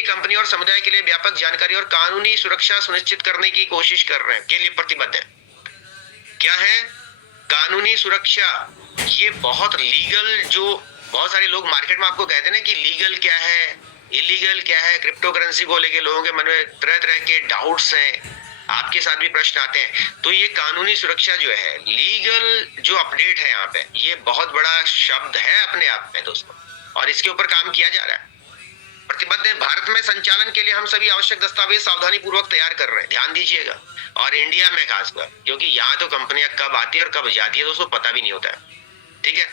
अपनी कंपनी और समुदाय के लिए व्यापक जानकारी और कानूनी सुरक्षा सुनिश्चित करने की कोशिश कर रहे हैं, के लिए प्रतिबद्ध है। क्या है? कानूनी सुरक्षा। ये बहुत लीगल, जो बहुत सारे लोग मार्केट में आपको कहते हैं ना कि लीगल क्या है, इलीगल क्या है, क्रिप्टो करेंसी को लेके लोगों के मन में तरह तरह के डाउट्स हैं, आपके साथ भी प्रश्न आते हैं। तो ये कानूनी सुरक्षा जो है, लीगल जो अपडेट है यहाँ पे, ये बहुत बड़ा शब्द है अपने आप में दोस्तों, और इसके ऊपर काम किया जा रहा है। प्रतिबद्ध है। भारत में संचालन के लिए हम सभी आवश्यक दस्तावेज सावधानी पूर्वक तैयार कर रहे हैं, ध्यान दीजिएगा। और इंडिया में खासकर, क्योंकि यहाँ तो कंपनियां कब आती है और कब जाती है दोस्तों पता भी नहीं होता है, ठीक है।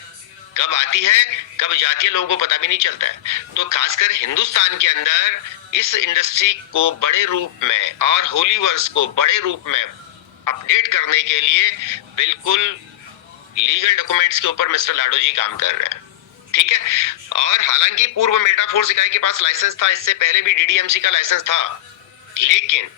कब आती है कब जाती है लोगों को पता भी नहीं चलता है। तो खासकर हिंदुस्तान के अंदर इस इंडस्ट्री को बड़े रूप में और होलीवर्स को बड़े रूप में अपडेट करने के लिए बिल्कुल लीगल डॉक्यूमेंट्स के ऊपर मिस्टर लाडो जी काम कर रहे हैं, ठीक है। और हालांकि पूर्व मेटाफोर्स इकाई के पास लाइसेंस था, इससे पहले भी डीडीएमसी का लाइसेंस था, लेकिन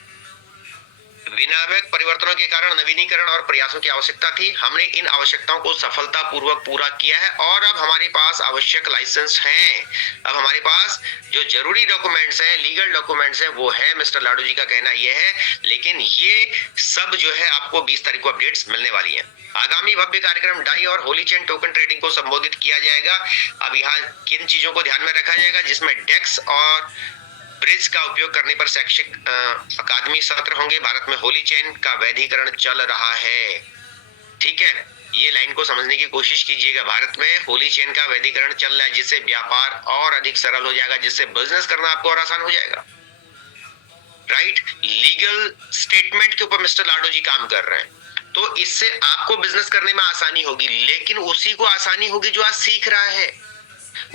विनियामक परिवर्तनों के कारण नवीनीकरण और प्रयासों की आवश्यकता थी। हमने इन आवश्यकताओं को सफलतापूर्वक पूरा किया है और अब हमारे पास आवश्यक लाइसेंस हैं। अब हमारे पास जो जरूरी डॉक्यूमेंट्स हैं, लीगल डॉक्यूमेंट्स हैं, वो है। मिस्टर लाडो जी का कहना यह है, लेकिन ये सब जो है आपको 20 तारीख को अपडेट्स मिलने वाली है। आगामी भव्य कार्यक्रम डाई और होली चेन टोकन ट्रेडिंग को संबोधित किया जाएगा। अब यहाँ किन चीजों को ध्यान में रखा जाएगा, जिसमें डेक्स और ब्रिज का उपयोग करने पर शैक्षिक अकादमी सत्र होंगे। भारत में होली चेन का वैधीकरण चल रहा है, ठीक है। ये लाइन को समझने की कोशिश कीजिएगा। भारत में होली चेन का वैधीकरण चल रहा है, जिससे व्यापार और अधिक सरल हो जाएगा, जिससे बिजनेस करना आपको और आसान हो जाएगा, राइट। लीगल स्टेटमेंट के ऊपर मिस्टर लाडो जी काम कर रहे हैं, तो इससे आपको बिजनेस करने में आसानी होगी, लेकिन उसी को आसानी होगी जो आज सीख रहा है,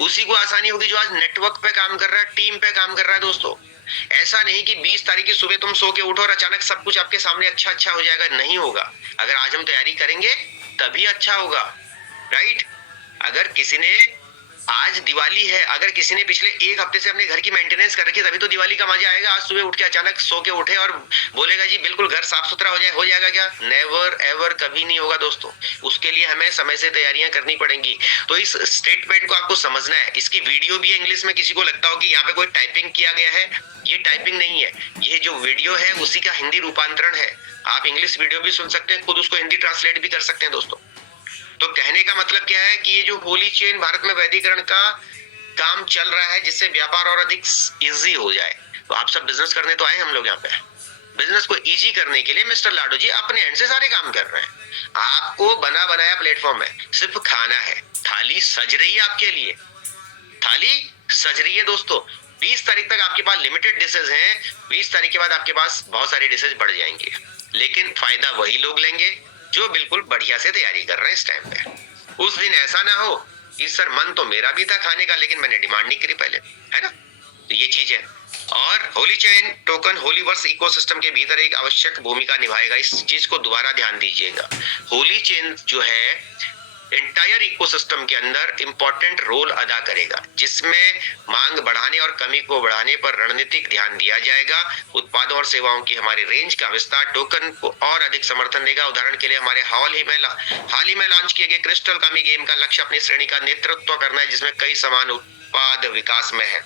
उसी को आसानी होगी जो आज नेटवर्क पे काम कर रहा है, टीम पे काम कर रहा है दोस्तों। ऐसा नहीं कि 20 तारीख की सुबह तुम सो के उठो और अचानक सब कुछ आपके सामने अच्छा हो जाएगा, नहीं होगा। अगर आज हम तैयारी करेंगे तभी अच्छा होगा, राइट। अगर किसी ने, आज दिवाली है, अगर किसी ने पिछले एक हफ्ते से अपने घर की मेंटेनेंस कर रखी है, तभी तो दिवाली का मजा आएगा। आज सुबह उठ के अचानक सो के उठे और बोलेगा जी बिल्कुल घर साफ सुथरा हो जाएगा क्या? नेवर एवर, कभी नहीं होगा दोस्तों। उसके लिए हमें समय से तैयारियां करनी पड़ेंगी। तो इस स्टेटमेंट को आपको समझना है। इसकी वीडियो भी है इंग्लिश में। किसी को लगता हो कि यहाँ पे कोई टाइपिंग किया गया है, ये टाइपिंग नहीं है, ये जो वीडियो है उसी का हिंदी रूपांतरण है। आप इंग्लिश वीडियो भी सुन सकते हैं, खुद उसको हिंदी ट्रांसलेट भी कर सकते हैं दोस्तों। तो कहने का मतलब क्या है कि ये जो होली चेन भारत में वैधीकरण का काम चल रहा है, जिससे व्यापार और अधिक इजी हो जाए। तो आप सब बिजनेस करने तो आए हम लोग यहाँ पे। बिजनेस को इजी करने के लिए मिस्टर लाडो जी अपने एंड से सारे काम कर रहे हैं। आपको बना बनाया प्लेटफॉर्म है, सिर्फ खाना है। थाली सज रही है आपके लिए, थाली सज रही है दोस्तों। 20 तारीख तक आपके पास लिमिटेड डिशेज हैं, 20 तारीख के बाद आपके पास बहुत सारे डिशेज बढ़ जाएंगे, लेकिन फायदा वही लोग लेंगे जो बिल्कुल बढ़िया से तैयारी कर रहे हैं इस टाइम पे। उस दिन ऐसा ना हो कि सर मन तो मेरा भी था खाने का, लेकिन मैंने डिमांड नहीं करी पहले, है ना। तो ये चीज है। और होली चेन टोकन होलीवर्स इकोसिस्टम के भीतर एक आवश्यक भूमिका निभाएगा। इस चीज को दोबारा ध्यान दीजिएगा। होली चेन जो है एंटायर इकोसिस्टम के अंदर इंपॉर्टेंट रोल अदा करेगा, जिसमें मांग बढ़ाने और कमी को बढ़ाने पर रणनीतिक ध्यान दिया जाएगा। उत्पादों और सेवाओं की हमारी रेंज का विस्तार टोकन को और अधिक समर्थन देगा। उदाहरण के लिए हमारे हाल ही में लॉन्च किए गए क्रिस्टल कामी गेम का लक्ष्य अपनी श्रेणी का नेतृत्व करना है, जिसमें कई समान उत्पाद विकास में है।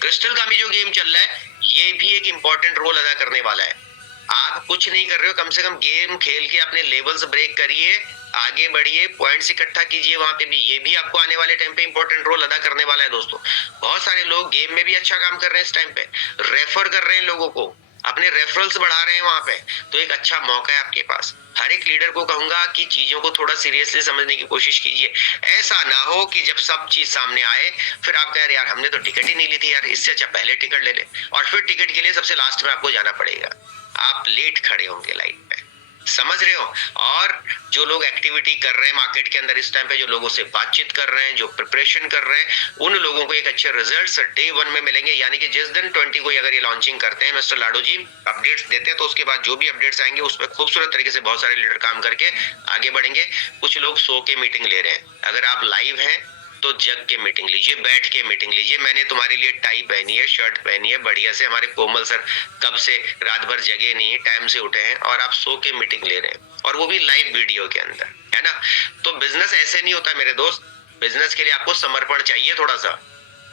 क्रिस्टल कामी जो गेम चल रहा है, ये भी एक इंपॉर्टेंट रोल अदा करने वाला है। आप कुछ नहीं कर रहे हो, कम से कम गेम खेल के अपने लेवल्स ब्रेक करिए, आगे बढ़िए, पॉइंट्स इकट्ठा कीजिए वहां पे भी। ये भी आपको आने वाले टाइम पे इंपॉर्टेंट रोल अदा करने वाला है दोस्तों। बहुत सारे लोग गेम में भी अच्छा काम कर रहे हैं इस टाइम पे, रेफर कर रहे हैं लोगों को, अपने रेफरल्स बढ़ा रहे हैं वहां पे। तो एक अच्छा मौका है आपके पास। हर एक लीडर को कहूंगा कि चीजों को थोड़ा सीरियसली समझने की कोशिश कीजिए। ऐसा ना हो कि जब सब चीज सामने आए फिर आप कह रहे यार हमने तो टिकट ही नहीं ली थी यार, इससे अच्छा पहले टिकट ले ले, और फिर टिकट के लिए सबसे लास्ट में आपको जाना पड़ेगा। आप लेट खड़े होंगे लाइन पे, समझ रहे हो। और जो लोग एक्टिविटी कर रहे हैं मार्केट के अंदर इस टाइम पे, जो लोगों से बातचीत कर रहे हैं, जो प्रिपरेशन कर रहे हैं, उन लोगों को एक अच्छे रिजल्ट्स डे 1 में मिलेंगे। यानी कि जिस दिन 20 को अगर ये लॉन्चिंग करते हैं मिस्टर लाडो जी, अपडेट्स देते हैं, तो उसके बाद जो भी अपडेट्स आएंगे उस पर खूबसूरत तरीके से बहुत सारे लीडर काम करके आगे बढ़ेंगे। कुछ लोग सो के मीटिंग ले रहे हैं, अगर आप लाइव हैं तो जग के मीटिंग लीजिए, बैठ के मीटिंग लीजिए। मैंने तुम्हारे लिए टाई पहनी है, शर्ट पहनी है बढ़िया से। हमारे कोमल सर कब से रात भर जगे नहीं, टाइम से उठे हैं, और आप सो के मीटिंग ले रहे हैं, और वो भी लाइव वीडियो के अंदर, है ना। तो बिजनेस ऐसे नहीं होता मेरे दोस्त। बिजनेस के लिए आपको समर्पण चाहिए थोड़ा सा,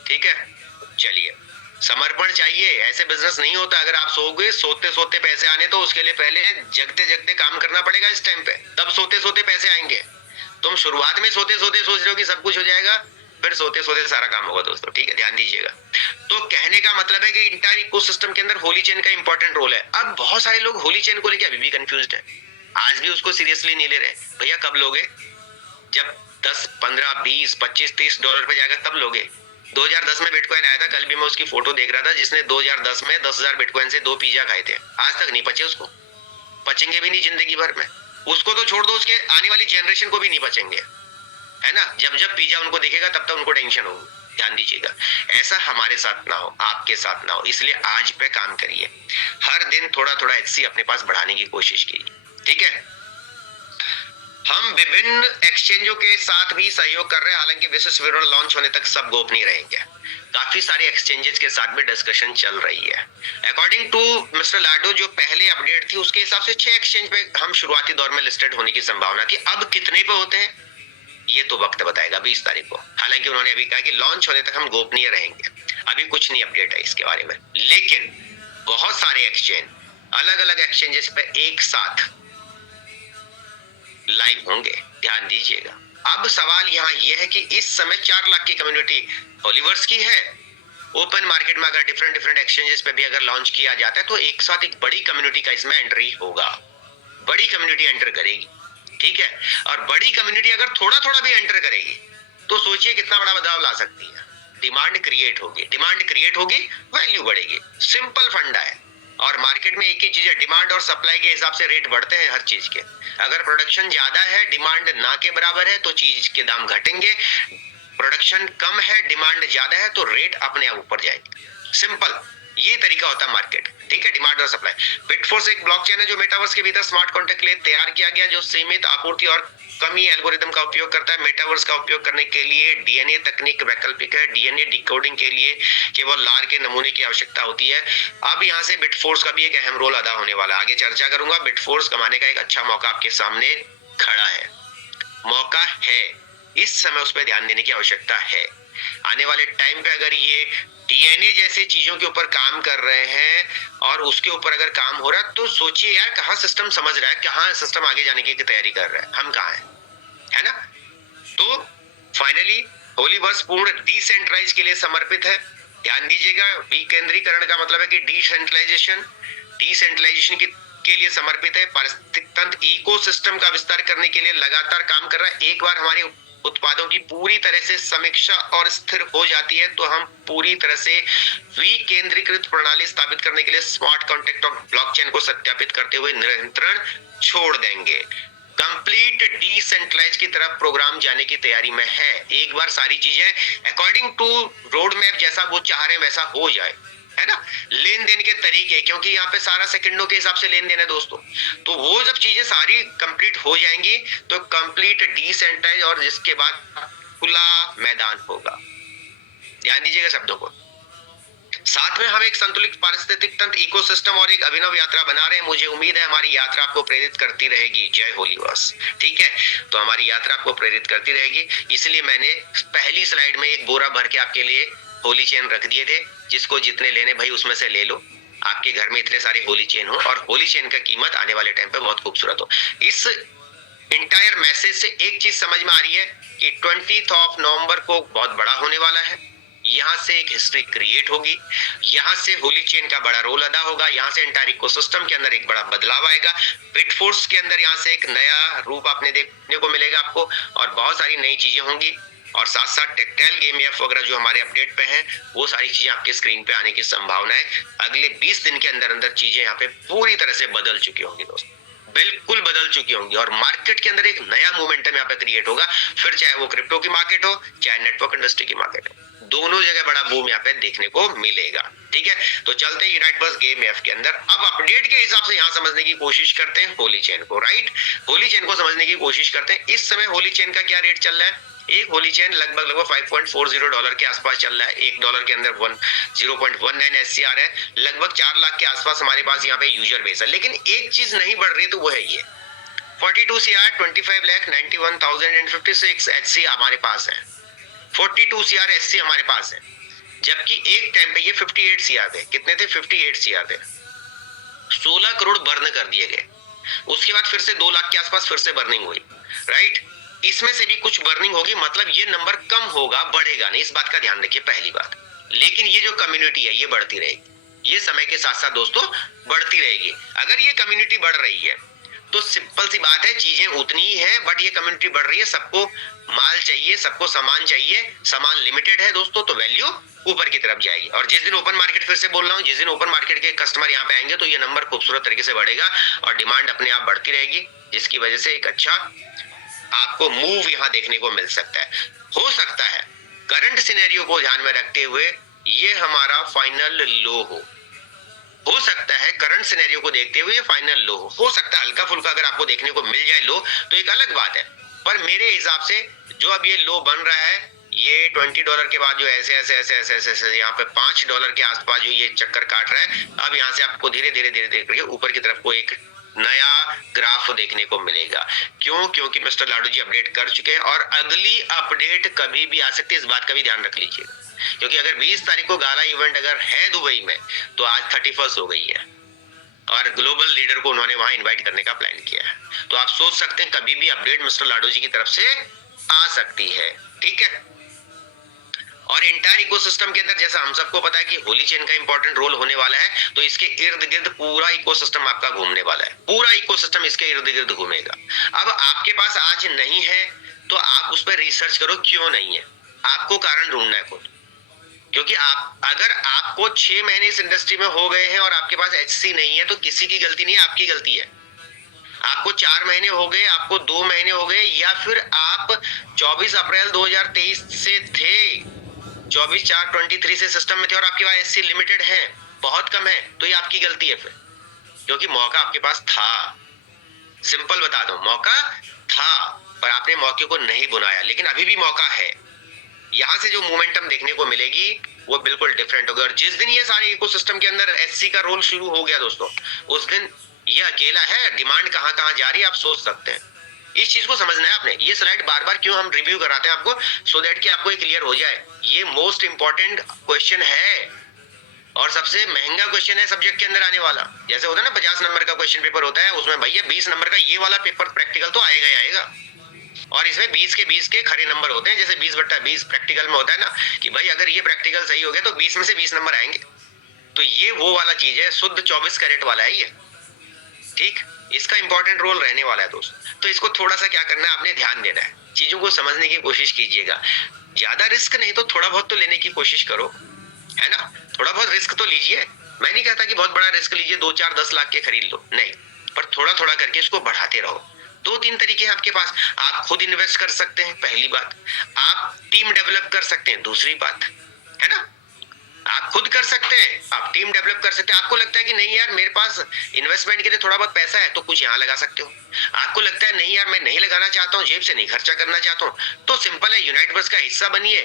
ठीक है। चलिए, समर्पण चाहिए, ऐसे बिजनेस नहीं होता। अगर आप सोओगे सोते सोते पैसे आने, तो उसके लिए पहले जगते जगते काम करना पड़ेगा इस टाइम पे, तब सोते सोते पैसे आएंगे। तुम शुरुआत में सोते सोते सोच रहे हो कि सब कुछ हो जाएगा, फिर सोते सोते सारा काम होगा दोस्तों, ठीक है, ध्यान दीजिएगा। तो कहने का मतलब है कि इंटायर इकोसिस्टम के अंदर होली चेन का इंपॉर्टेंट रोल है। अब बहुत सारे लोग होली चेन को लेकर अभी भी कंफ्यूज्ड है, आज भी उसको सीरियसली नहीं ले रहे। भैया कब लोगे? जब 10, 15, 20, 25, $30 पे जाएगा तब लोगे। 2010 में बिटकॉइन आया था, कल भी मैं उसकी फोटो देख रहा था, जिसने 2010 में 10,000 बिटकॉइन से 2 पिज्जा खाए थे, आज तक नहीं पचे उसको, पचेंगे भी नहीं जिंदगी भर में। उसको तो छोड़ दो, उसके आने वाली जनरेशन को भी नहीं बचेंगे, है ना। जब जब पिज्जा उनको दिखेगा तब तक उनको टेंशन होगी। ध्यान दीजिएगा, ऐसा हमारे साथ ना हो, आपके साथ ना हो, इसलिए आज पे काम करिए। हर दिन थोड़ा थोड़ा एचसी अपने पास बढ़ाने की कोशिश कीजिए, ठीक है। हम विभिन्न एक्सचेंजों के साथ भी सहयोग कर रहे हैं, हालांकि विशेष विवरण लॉन्च होने तक सब गोपनीय रहेंगे। काफी सारे एक्सचेंजेस के साथ भी डिस्कशन चल रही है। अकॉर्डिंग टू मिस्टर लाडो, जो पहले अपडेट थी उसके हिसाब से 6 एक्सचेंज पे हम शुरुआती दौर में लिस्टेड होने की संभावना थी। अब कितने पे होते हैं ये तो वक्त बताएगा 20 तारीख को। हालांकि उन्होंने अभी कहा कि लॉन्च होने तक हम गोपनीय रहेंगे, अभी कुछ नहीं अपडेट है इसके बारे में। लेकिन बहुत सारे एक्सचेंज अलग अलग एक्सचेंजेस पे एक साथ लाइव होंगे, ध्यान दीजिएगा। अब सवाल यहाँ यह है कि इस समय 4 लाख की कम्युनिटी होलीवर्स की है। ओपन मार्केट में अगर डिफरेंट एक्सचेंजेस पे भी अगर लॉन्च किया जाता है तो एक साथ एक बड़ी कम्युनिटी का इसमें एंट्री होगा, बड़ी कम्युनिटी एंटर करेगी, ठीक है। और बड़ी कम्युनिटी अगर थोड़ा थोड़ा भी एंटर करेगी तो सोचिए कितना बड़ा बदलाव ला सकती है। डिमांड क्रिएट होगी, डिमांड क्रिएट होगी, वैल्यू बढ़ेगी, सिंपल फंडा है। और मार्केट में एक ही चीज है, डिमांड और सप्लाई के हिसाब से रेट बढ़ते हैं हर चीज के। अगर प्रोडक्शन ज्यादा है, डिमांड ना के बराबर है, तो चीज के दाम घटेंगे। प्रोडक्शन कम है, डिमांड ज्यादा है, तो रेट अपने आप ऊपर जाएंगे। सिंपल ये तरीका होता है मार्केट, ठीक है, डिमांड और सप्लाई। बिटफोर्स एक ब्लॉकचेन है जो मेटावर्स के भीतर स्मार्ट कॉन्ट्रैक्ट के लिए तैयार किया गया, जो सीमित आपूर्ति और कमी एल्गोरिदम का उपयोग करता है। मेटावर्स का उपयोग करने के लिए डीएनए तकनीक वैकल्पिक है। डीएनए डिकोडिंग के लिए केवल लार के नमूने की आवश्यकता होती है। अब यहाँ से बिटफोर्स का भी एक अहम रोल अदा होने वाला है, आगे चर्चा करूंगा। बिटफोर्स कमाने का एक अच्छा मौका आपके सामने खड़ा है, मौका है, इस समय उस पर ध्यान देने की आवश्यकता है। आने वाले टाइम पे अगर ये डीएनए जैसे चीजों के ऊपर काम कर रहे हैं और उसके ऊपर अगर काम हो रहा है, तो सोचिए यार कहाँ सिस्टम समझ रहा है, कहाँ सिस्टम आगे जाने की तैयारी कर रहा है, हम कहाँ हैं, है ना। तो फाइनली होलीवर्स पूर्ण डिसेंट्रलाइज के लिए समर्पित है। ध्यान दीजिएगा, विकेंद्रीकरण का मतलब है कि डिसेंट्रलाइजेशन, डिसेंट्रलाइजेशन के लिए समर्पित है। पारिस्थितिक तंत्र इकोसिस्टम का विस्तार करने के लिए लगातार काम कर रहा है। एक बार हमारे उत्पादों की पूरी तरह से समीक्षा और स्थिर हो जाती है तो हम पूरी तरह से विकेंद्रीकृत प्रणाली स्थापित करने के लिए स्मार्ट कॉन्ट्रैक्ट और ब्लॉकचेन को सत्यापित करते हुए नियंत्रण छोड़ देंगे। कंप्लीट डिसेंट्रलाइज की तरफ प्रोग्राम जाने की तैयारी में है। एक बार सारी चीजें अकॉर्डिंग टू रोड मैप जैसा वो चाह रहे हैं वैसा हो जाए, है ना। लेन देन के तरीके, क्योंकि यहाँ पे सारा सेकंडों के हिसाब से लेन देन है दोस्तों, तो वो जब चीजें सारी कंप्लीट हो जाएंगी तो कंप्लीट डिसेंट्रलाइज और जिसके बाद खुला मैदान होगा। ध्यान दीजिएगा शब्दों को। साथ में हम एक संतुलित पारिस्थितिक तंत्र इकोसिस्टम और एक अभिनव यात्रा बना रहे हैं। मुझे उम्मीद है हमारी यात्रा आपको प्रेरित करती रहेगी। जय होलीवर्स, ठीक है। तो हमारी यात्रा आपको प्रेरित करती रहेगी, इसलिए मैंने पहली स्लाइड में एक बोरा भर के आपके लिए होली चेन रख दिए थे। जिसको जितने लेने भाई उसमें से ले लो, आपके घर में इतने सारे होली चेन हो और होली चेन का कीमत आने वाले टाइम पे बहुत खूबसूरत हो। इस इंटायर मैसेज से एक चीज समझ में आ रही है कि 20 नवंबर को बहुत बड़ा होने वाला है। यहाँ से एक हिस्ट्री क्रिएट होगी, यहाँ से होली चेन का बड़ा रोल अदा होगा, यहाँ से एंटायर इकोसिस्टम के अंदर एक बड़ा बदलाव आएगा। बिटफोर्स के अंदर यहाँ से एक नया रूप आपने देखने को मिलेगा आपको, और बहुत सारी नई चीजें होंगी। और साथ साथ टेक्टाइल गेम एफ वगैरह जो हमारे अपडेट पे हैं, वो सारी चीजें आपके स्क्रीन पे आने की संभावना है। अगले 20 दिन के अंदर अंदर चीजें यहाँ पे पूरी तरह से बदल चुकी होंगी दोस्तों, बिल्कुल बदल चुकी होंगी, और मार्केट के अंदर एक नया मोमेंटम यहाँ पे क्रिएट होगा। फिर चाहे वो क्रिप्टो की मार्केट हो, चाहे नेटवर्क इंडस्ट्री की मार्केट हो, दोनों जगह बड़ा बूम यहाँ पे देखने को मिलेगा, ठीक है। तो चलते हैं यूनाइटवर्स गेम एफ के अंदर। अब अपडेट के हिसाब से यहाँ समझने की कोशिश करते हैं होली चेन को, राइट। होली चेन को समझने की कोशिश करते हैं। इस समय होली चेन का क्या रेट चल रहा है? एक होली चेन लगभग $5.40 के आसपास चल रहा है। $1 के अंदर 0.19 SCR है। लगभग 4 लाख के आसपास हमारे पास यहाँ पे यूजर बेस है। लेकिन एक चीज नहीं बढ़ रही, तो वो है ये 42 CR 25,91,056 HC हमारे पास है, 42 CR SC हमारे पास है। जबकि एक टाइम पे ये 58 सीआर थे। कितने थे? 58 सीआर थे। 16 करोड़ बर्न कर दिए गए। उसके बाद फिर से 2 लाख के आसपास फिर से बर्निंग हुई, राइट। इसमें से भी कुछ बर्निंग होगी, मतलब ये नंबर कम होगा, बढ़ेगा नहीं, इस बात का ध्यान रखिए, पहली बात। लेकिन ये जो कम्युनिटी है ये बढ़ती रहेगी, ये समय के साथ साथ दोस्तों बढ़ती रहेगी। अगर ये कम्युनिटी बढ़ रही है तो सिंपल सी बात है, चीजें उतनी ही है, बट ये कम्युनिटी बढ़ रही है, सबको माल चाहिए, सबको सामान चाहिए, सामान लिमिटेड है दोस्तों, तो वैल्यू ऊपर की तरफ जाएगी। और जिस दिन ओपन मार्केट, फिर से बोल रहा हूँ, जिस दिन ओपन मार्केट के कस्टमर यहाँ पे आएंगे तो ये नंबर खूबसूरत तरीके से बढ़ेगा और डिमांड अपने आप बढ़ती रहेगी, जिसकी वजह से एक अच्छा आपको मूव यहाँ देखने को मिल सकता है। हो सकता है करंट सिनेरियो को ध्यान में रखते हुए ये हमारा फाइनल लो हो सकता है करंट सिनेरियो को देखते हुए ये फाइनल लो हो सकता है। हल्का फुल्का अगर आपको देखने को मिल जाए लो तो एक अलग बात है, पर मेरे हिसाब से जो अब ये लो बन रहा है, ये $20 के बाद जो ऐसे ऐसे ऐसे ऐसे ऐसे, ऐसे यहाँ पे $5 के आसपास जो ये चक्कर काट रहा है, अब यहाँ से आपको धीरे धीरे धीरे धीरे करके ऊपर की तरफ को एक नया ग्राफ देखने को मिलेगा। क्यों? क्योंकि मिस्टर लाडू जी अपडेट कर चुके हैं और अगली अपडेट कभी भी आ सकती है, इस बात का भी ध्यान रख लीजिए। क्योंकि अगर 20 तारीख को गाला इवेंट अगर है दुबई में तो आज 31 हो गई है और ग्लोबल लीडर को उन्होंने वहां इनवाइट करने का प्लान किया है। तो आप सोच सकते हैं कभी भी अपडेट मिस्टर लाडू जी की तरफ से आ सकती है, ठीक है। और इंटायर इकोसिस्टम के अंदर जैसा हम सबको पता है कि होली चेन का इंपॉर्टेंट रोल होने वाला है, तो इसके इर्द गिर्द पूरा इकोसिस्टम आपका घूमने वाला है, पूरा इकोसिस्टम इसके इर्द गिर्द घूमेगा। अब आपके पास आज नहीं है तो आप उस पर रिसर्च करो, क्यों नहीं है, आपको कारण ढूंढना है खुद। क्योंकि आप अगर आपको 6 महीने इस इंडस्ट्री में हो गए हैं और आपके पास एचसी नहीं है तो किसी की गलती नहीं है, आपकी गलती है। आपको 4 महीने हो गए, आपको 2 महीने हो गए, या फिर आप 24 अप्रैल 2023 से थे, 24/4/23 से सिस्टम में थे और आपके पास एससी लिमिटेड है, बहुत कम है, तो ये आपकी गलती है फिर, क्योंकि मौका आपके पास था। सिंपल बता दो, मौका था पर आपने मौके को नहीं बुनाया, लेकिन अभी भी मौका है। यहां से जो मोमेंटम देखने को मिलेगी वो बिल्कुल डिफरेंट होगी। और जिस दिन ये सारे इकोसिस्टम के अंदर एससी का रोल शुरू हो गया दोस्तों, उस दिन ये अकेला है, डिमांड कहां कहां जा रही है आप सोच सकते हैं। इस चीज को समझना है आपने। ये स्लाइड बार बार क्यों हम रिव्यू कराते हैं आपको, सो दैट कि आपको क्लियर हो जाए। ये मोस्ट इंपॉर्टेंट क्वेश्चन है और सबसे महंगा क्वेश्चन है सब्जेक्ट के अंदर आने वाला। जैसे होता है ना 50 नंबर का क्वेश्चन पेपर होता है, उसमें भैया 20 नंबर का ये वाला पेपर प्रैक्टिकल तो आएगा ही आएगा, और इसमें 20 के खरे नंबर होते हैं। जैसे 20/20 प्रैक्टिकल में होता है ना कि भाई अगर ये प्रैक्टिकल सही हो गया तो 20 में से 20 नंबर आएंगे, तो ये वो वाला चीज है, शुद्ध 24 कैरेट वाला है ये, ठीक। इसका इंपॉर्टेंट रोल रहने वाला है दोस्त। तो इसको थोड़ा सा क्या करना है, आपने ध्यान देना है, चीजों को समझने की कोशिश कीजिएगा। ज्यादा रिस्क नहीं तो थोड़ा बहुत तो लेने की कोशिश करो, है ना। थोड़ा बहुत रिस्क तो लीजिए, मैं नहीं कहता कि बहुत बड़ा रिस्क लीजिए, 2 4 10 लाख के खरीद लो, नहीं, पर थोड़ा थोड़ा करके इसको बढ़ाते रहो। 2-3 तरीके हैं आपके पास। आप खुद इन्वेस्ट कर सकते हैं, पहली बात। आप टीम डेवलप कर सकते हैं, दूसरी बात, है ना। आप खुद कर सकते हैं, आप टीम डेवलप कर सकते हैं। आपको लगता है कि नहीं यार मेरे पास इन्वेस्टमेंट के लिए थोड़ा बहुत पैसा है, तो कुछ यहाँ लगा सकते हो। आपको लगता है नहीं यार मैं नहीं लगाना चाहता हूँ, जेब से नहीं खर्चा करना चाहता हूँ, तो सिंपल है, यूनाइटवर्स का हिस्सा बनिए,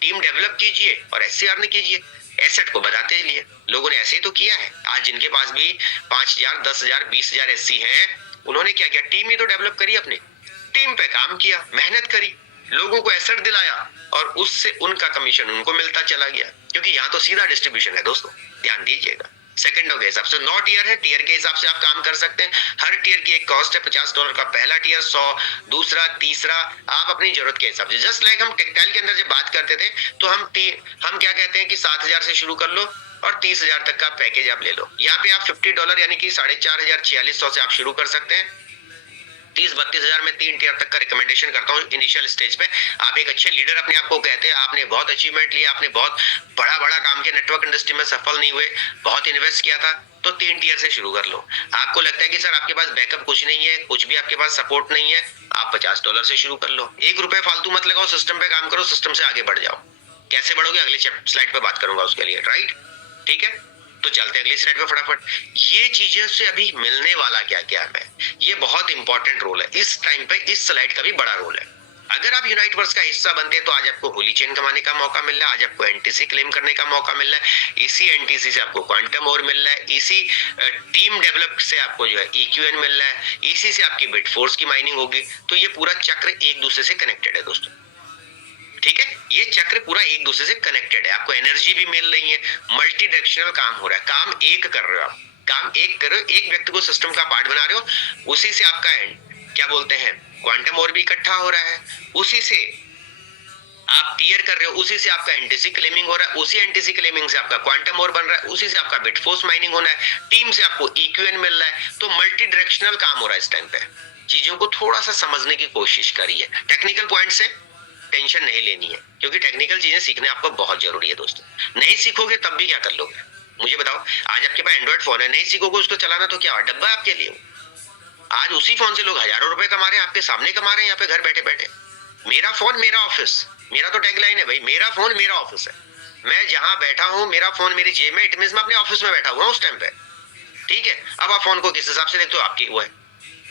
टीम डेवलप कीजिए और ऐसे अर्न कीजिए, एसेट को बढ़ाते चलिए। लोगों ने ऐसे ही तो किया है। आज जिनके पास भी 5,000 10,000 20,000 एससी है, उन्होंने क्या किया, टीम ही तो डेवलप करी, अपने टीम पे काम किया, मेहनत करी, लोगों को एसेट दिलाया और उससे उनका कमीशन उनको मिलता चला गया। क्योंकि यहाँ तो सीधा डिस्ट्रीब्यूशन है दोस्तों, ध्यान दीजिएगा। सेकंडों के हिसाब से 9 टियर है, टियर के हिसाब से आप काम कर सकते हैं। हर टियर की एक कॉस्ट है, $50 का पहला टियर, 100 दूसरा, तीसरा, आप अपनी जरूरत के हिसाब से। जस्ट लाइक हम टेक्सटाइल के अंदर जब बात करते थे तो हम क्या कहते हैं कि 7,000 से शुरू कर लो और 30,000 तक का पैकेज आप ले लो। यहाँ पे आप $50 यानी कि 4,500 4600 से आप शुरू कर सकते हैं। 30-32 हजार में 3 टियर तक का रिकमेंडेशन करता हूँ इनिशियल स्टेज पे। आप एक अच्छे लीडर अपने आप को कहते हैं, आपने बहुत अचीवमेंट लिया, आपने बहुत बड़ा बड़ा काम किया, नेटवर्क इंडस्ट्री में सफल नहीं हुए, बहुत इन्वेस्ट किया था, तो 3 टियर से शुरू कर लो। आपको लगता है कि सर आपके पास बैकअप कुछ नहीं है, कुछ भी आपके पास सपोर्ट नहीं है, आप $50 से शुरू कर लो। 1 रुपए फालतू मत लगाओ, सिस्टम पे काम करो, सिस्टम से आगे बढ़ जाओ। कैसे बढ़ोगे अगले स्लाइड पे बात करूंगा उसके लिए, राइट, ठीक है। तो चलते हैं अगली स्लाइड पे फटाफट। ये चीजें से अभी मिलने वाला क्या क्या है, ये बहुत इंपॉर्टेंट रोल है इस टाइम पे। इस स्लाइड का भी बड़ा रोल है। अगर आप यूनाइटवर्स का हिस्सा बनते हैं तो आज आपको होली चेन कमाने का मौका मिल रहा है, आज आपको एनटीसी क्लेम करने का मौका मिल रहा है, इसी एनटीसी से आपको क्वांटम और मिल रहा है, इसी टीम डेवलप से आपको जो है EQN मिल रहा है, इसी से आपकी बिटफोर्स की माइनिंग होगी। तो ये पूरा चक्र एक दूसरे से कनेक्टेड है दोस्तों। ठीक है, ये चक्र पूरा एक दूसरे से कनेक्टेड है, आपको एनर्जी भी मिल रही है, मल्टी डायरेक्शनल काम हो रहा है, काम एक कर रहे हो आप, काम एक कर रहे हो, एक व्यक्ति को सिस्टम का पार्ट बना रहे हो, उसी से आपका क्या बोलते हैं क्वांटम और भी इकट्ठा हो रहा है, उसी से आप टीयर कर रहे हो, उसी से आपका एंटीसी क्लेमिंग हो रहा है, उसी एंटीसी क्लेमिंग से आपका क्वांटम और बन रहा है, उसी से आपका बिट फोर्स माइनिंग होना है, टीम से आपको इक्यूएन मिल रहा है, तो मल्टी डायरेक्शनल काम हो रहा है इस टाइम पे। चीजों को थोड़ा सा समझने की कोशिश करिए, टेक्निकल पॉइंट से टेंशन नहीं लेनी है, क्योंकि टेक्निकल चीजें सीखने आपको बहुत जरूरी है दोस्तों। नहीं सीखोगे तब भी क्या कर लोगे, मुझे बताओ। आज आपके पास एंड्रॉइड फोन है, नहीं सीखोगे उसको चलाना तो क्या डब्बा आपके लिए। आज उसी फोन से लोग हजारों रुपए कमा रहे हैं, आपके सामने कमा रहे हैं यहाँ पे घर बैठे बैठे। मेरा फोन मेरा ऑफिस, मेरा तो टैगलाइन है भाई, मेरा फोन मेरा ऑफिस है। मैं जहां बैठा हूं, मेरा फोन मेरी जेब में, इट मींस मैं अपने ऑफिस में बैठा हुआ उस टाइम पे, ठीक है। अब आप फोन को किस हिसाब से देखते हो, आपकी वो है,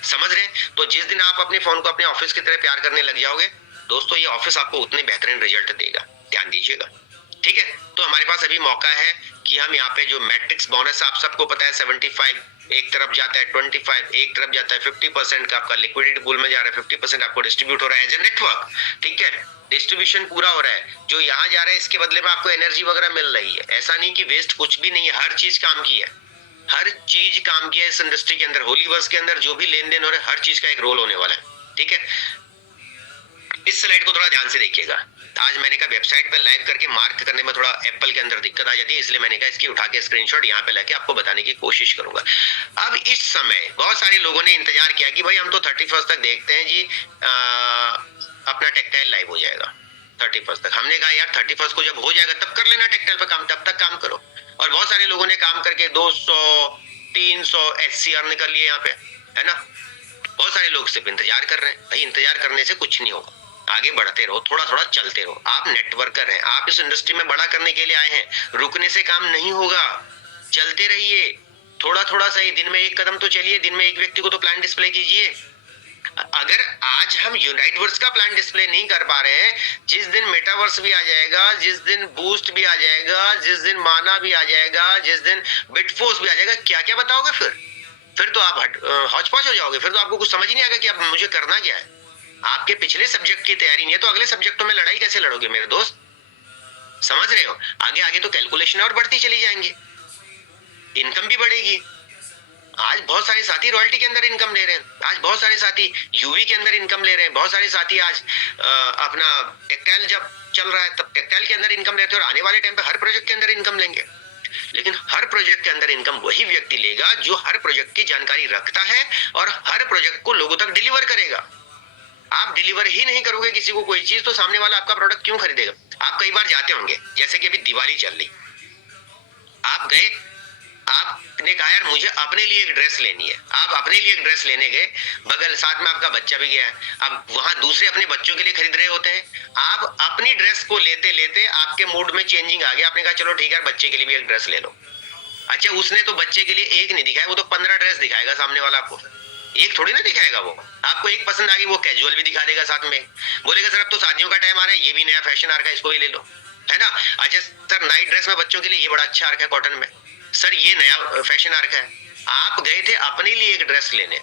समझ रहे हैं। तो जिस दिन आप अपने फोन को अपने ऑफिस की तरह प्यार करने लग जाओगे दोस्तों, ये ऑफिस आपको उतने बेहतरीन रिजल्ट देगा, ध्यान दीजिएगा, ठीक है। तो हमारे पास अभी मौका है कि हम यहाँ पे जो मैट्रिक्स बोनस आप सबको पता है 75 एक तरफ जाता है, 25 एक तरफ जाता है, 50% का आपका लिक्विडिटी पूल में जा रहा है, 50% आपको डिस्ट्रीब्यूट हो रहा है एज ए नेटवर्क, ठीक है। डिस्ट्रीब्यूशन पूरा हो रहा है, जो यहाँ जा रहा है इसके बदले में आपको एनर्जी वगैरह मिल रही है। ऐसा नहीं कि वेस्ट कुछ भी नहीं है, हर चीज काम की है, हर चीज काम की है इस इंडस्ट्री के अंदर। होलीवर्स के अंदर जो भी लेन देन हो रहा है, हर चीज का एक रोल होने वाला है, ठीक है। इस स्लाइड को थोड़ा ध्यान से देखिएगा। आज मैंने कहा वेबसाइट पे लाइव करके मार्क करने में थोड़ा एप्पल के अंदर दिक्कत आ जाती है, इसलिए मैंने कहा इसकी उठा के स्क्रीनशॉट यहाँ पे लेके आपको बताने की कोशिश करूंगा। अब इस समय बहुत सारे लोगों ने इंतजार किया कि भाई हम तो 31 तक देखते हैं जी, अपना टेक्टाइल लाइव हो जाएगा 31 तक। हमने कहा यार 31 को जब हो जाएगा तब कर लेना टेक्टाइल पे काम, तब तक काम करो। और बहुत सारे लोगों ने काम करके 200 300 SCR निकल लिए यहाँ पे, है ना। बहुत सारे लोग सिर्फ इंतजार कर रहे हैं। भाई इंतजार करने से कुछ नहीं होगा, आगे बढ़ते रहो, थोड़ा थोड़ा चलते रहो। आप नेटवर्कर हैं, आप इस इंडस्ट्री में बड़ा करने के लिए आए हैं, रुकने से काम नहीं होगा, चलते रहिए, थोड़ा थोड़ा सही, दिन में एक कदम तो चलिए, दिन में एक व्यक्ति को तो प्लान डिस्प्ले कीजिए। अगर आज हम यूनाइटवर्स का प्लान डिस्प्ले नहीं कर पा रहे हैं, जिस दिन मेटावर्स भी आ जाएगा, जिस दिन बूस्ट भी आ जाएगा, जिस दिन माना भी आ जाएगा, जिस दिन बिटफोर्स भी आ जाएगा, क्या क्या बताओगे फिर तो आप हौच-पौच हो जाओगे। फिर तो आपको कुछ समझ ही नहीं आएगा कि अब मुझे करना क्या है। आपके पिछले सब्जेक्ट की तैयारी नहीं है तो अगले सब्जेक्टों में लड़ाई कैसे लड़ोगे मेरे दोस्त, समझ रहे हो। आगे आगे तो कैलकुलेशन और बढ़ती चली जाएंगी, इनकम भी बढ़ेगी। आज बहुत सारे साथी रॉयल्टी के अंदर इनकम ले रहे हैं, आज बहुत सारे साथी यूवी के अंदर इनकम ले रहे हैं, बहुत सारे साथी आज अपना टेक्टाइल जब चल रहा है तब टेक्टाइल के अंदर इनकम लेते हैं, और आने वाले टाइम पे हर प्रोजेक्ट के अंदर इनकम लेंगे। लेकिन हर प्रोजेक्ट के अंदर इनकम वही व्यक्ति लेगा जो हर प्रोजेक्ट की जानकारी रखता है और हर प्रोजेक्ट को लोगों तक डिलीवर करेगा। आप डिलीवर ही नहीं करोगे किसी को कोई चीज, तो सामने वाला आपका प्रोडक्ट क्यों खरीदेगा। आप कई बार जाते होंगे, जैसे कि अभी दिवाली चल रही, आप गए, आपने कहा यार मुझे अपने लिए एक ड्रेस लेनी है, आप अपने लिए एक ड्रेस लेने गए, बगल साथ में आपका बच्चा भी गया है, अब वहां दूसरे अपने बच्चों के लिए खरीद रहे होते हैं। आप अपनी ड्रेस को लेते लेते आपके मूड में चेंजिंग आ गया, आपने कहा चलो ठीक है बच्चे के लिए भी एक ड्रेस ले लो। अच्छा, उसने तो बच्चे के लिए एक नहीं दिखाया, वो तो 15 ड्रेस दिखाएगा सामने वाला आपको, एक थोड़ी ना दिखाएगा वो। आपको एक पसंद आ गई, वो कैजुअल भी दिखा देगा, साथ में बोलेगा सर अब तो शादियों का टाइम आ रहा है, ये भी नया फैशन आ रहा है, इसको भी ले लो, है ना। अच्छा सर नाइट ड्रेस में बच्चों के लिए ये बड़ा अच्छा आ रखा है कॉटन में, सर ये नया फैशन आ रखा है। आप गए थे अपने लिए एक ड्रेस लेने,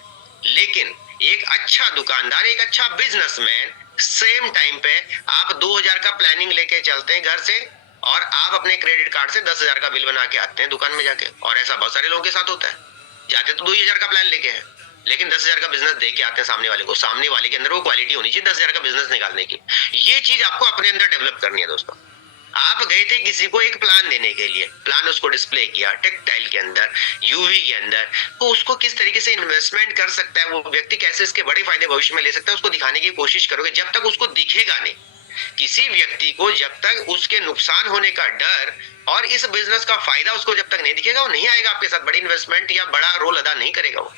लेकिन एक अच्छा दुकानदार, एक अच्छा बिजनेसमैन सेम टाइम पे आप 2000 का प्लानिंग लेके चलते हैं घर से, और आप अपने क्रेडिट कार्ड से 10,000 का बिल बना के आते हैं दुकान में जाके। और ऐसा बहुत सारे लोगों के साथ होता है, जाते तो 2000 का प्लान लेके हैं, लेकिन 10,000 का बिजनेस दे के आते हैं सामने वाले को। सामने वाले के अंदर वो क्वालिटी होनी चाहिए 10,000 का बिजनेस निकालने की। ये चीज आपको अपने अंदर डेवलप करनी है दोस्तों। आप गए थे किसी को एक प्लान देने के लिए, प्लान उसको डिस्प्ले किया टेक्टाइल के अंदर, यूवी के अंदर, तो उसको किस तरीके से इन्वेस्टमेंट कर सकता है वो व्यक्ति, कैसे इसके बड़े फायदे भविष्य में ले सकता है, उसको दिखाने की कोशिश करोगे। जब तक उसको दिखेगा नहीं किसी व्यक्ति को, जब तक उसके नुकसान होने का डर और इस बिजनेस का फायदा उसको जब तक नहीं दिखेगा, वो नहीं आएगा आपके साथ, बड़ी इन्वेस्टमेंट या बड़ा रोल अदा नहीं करेगा वो।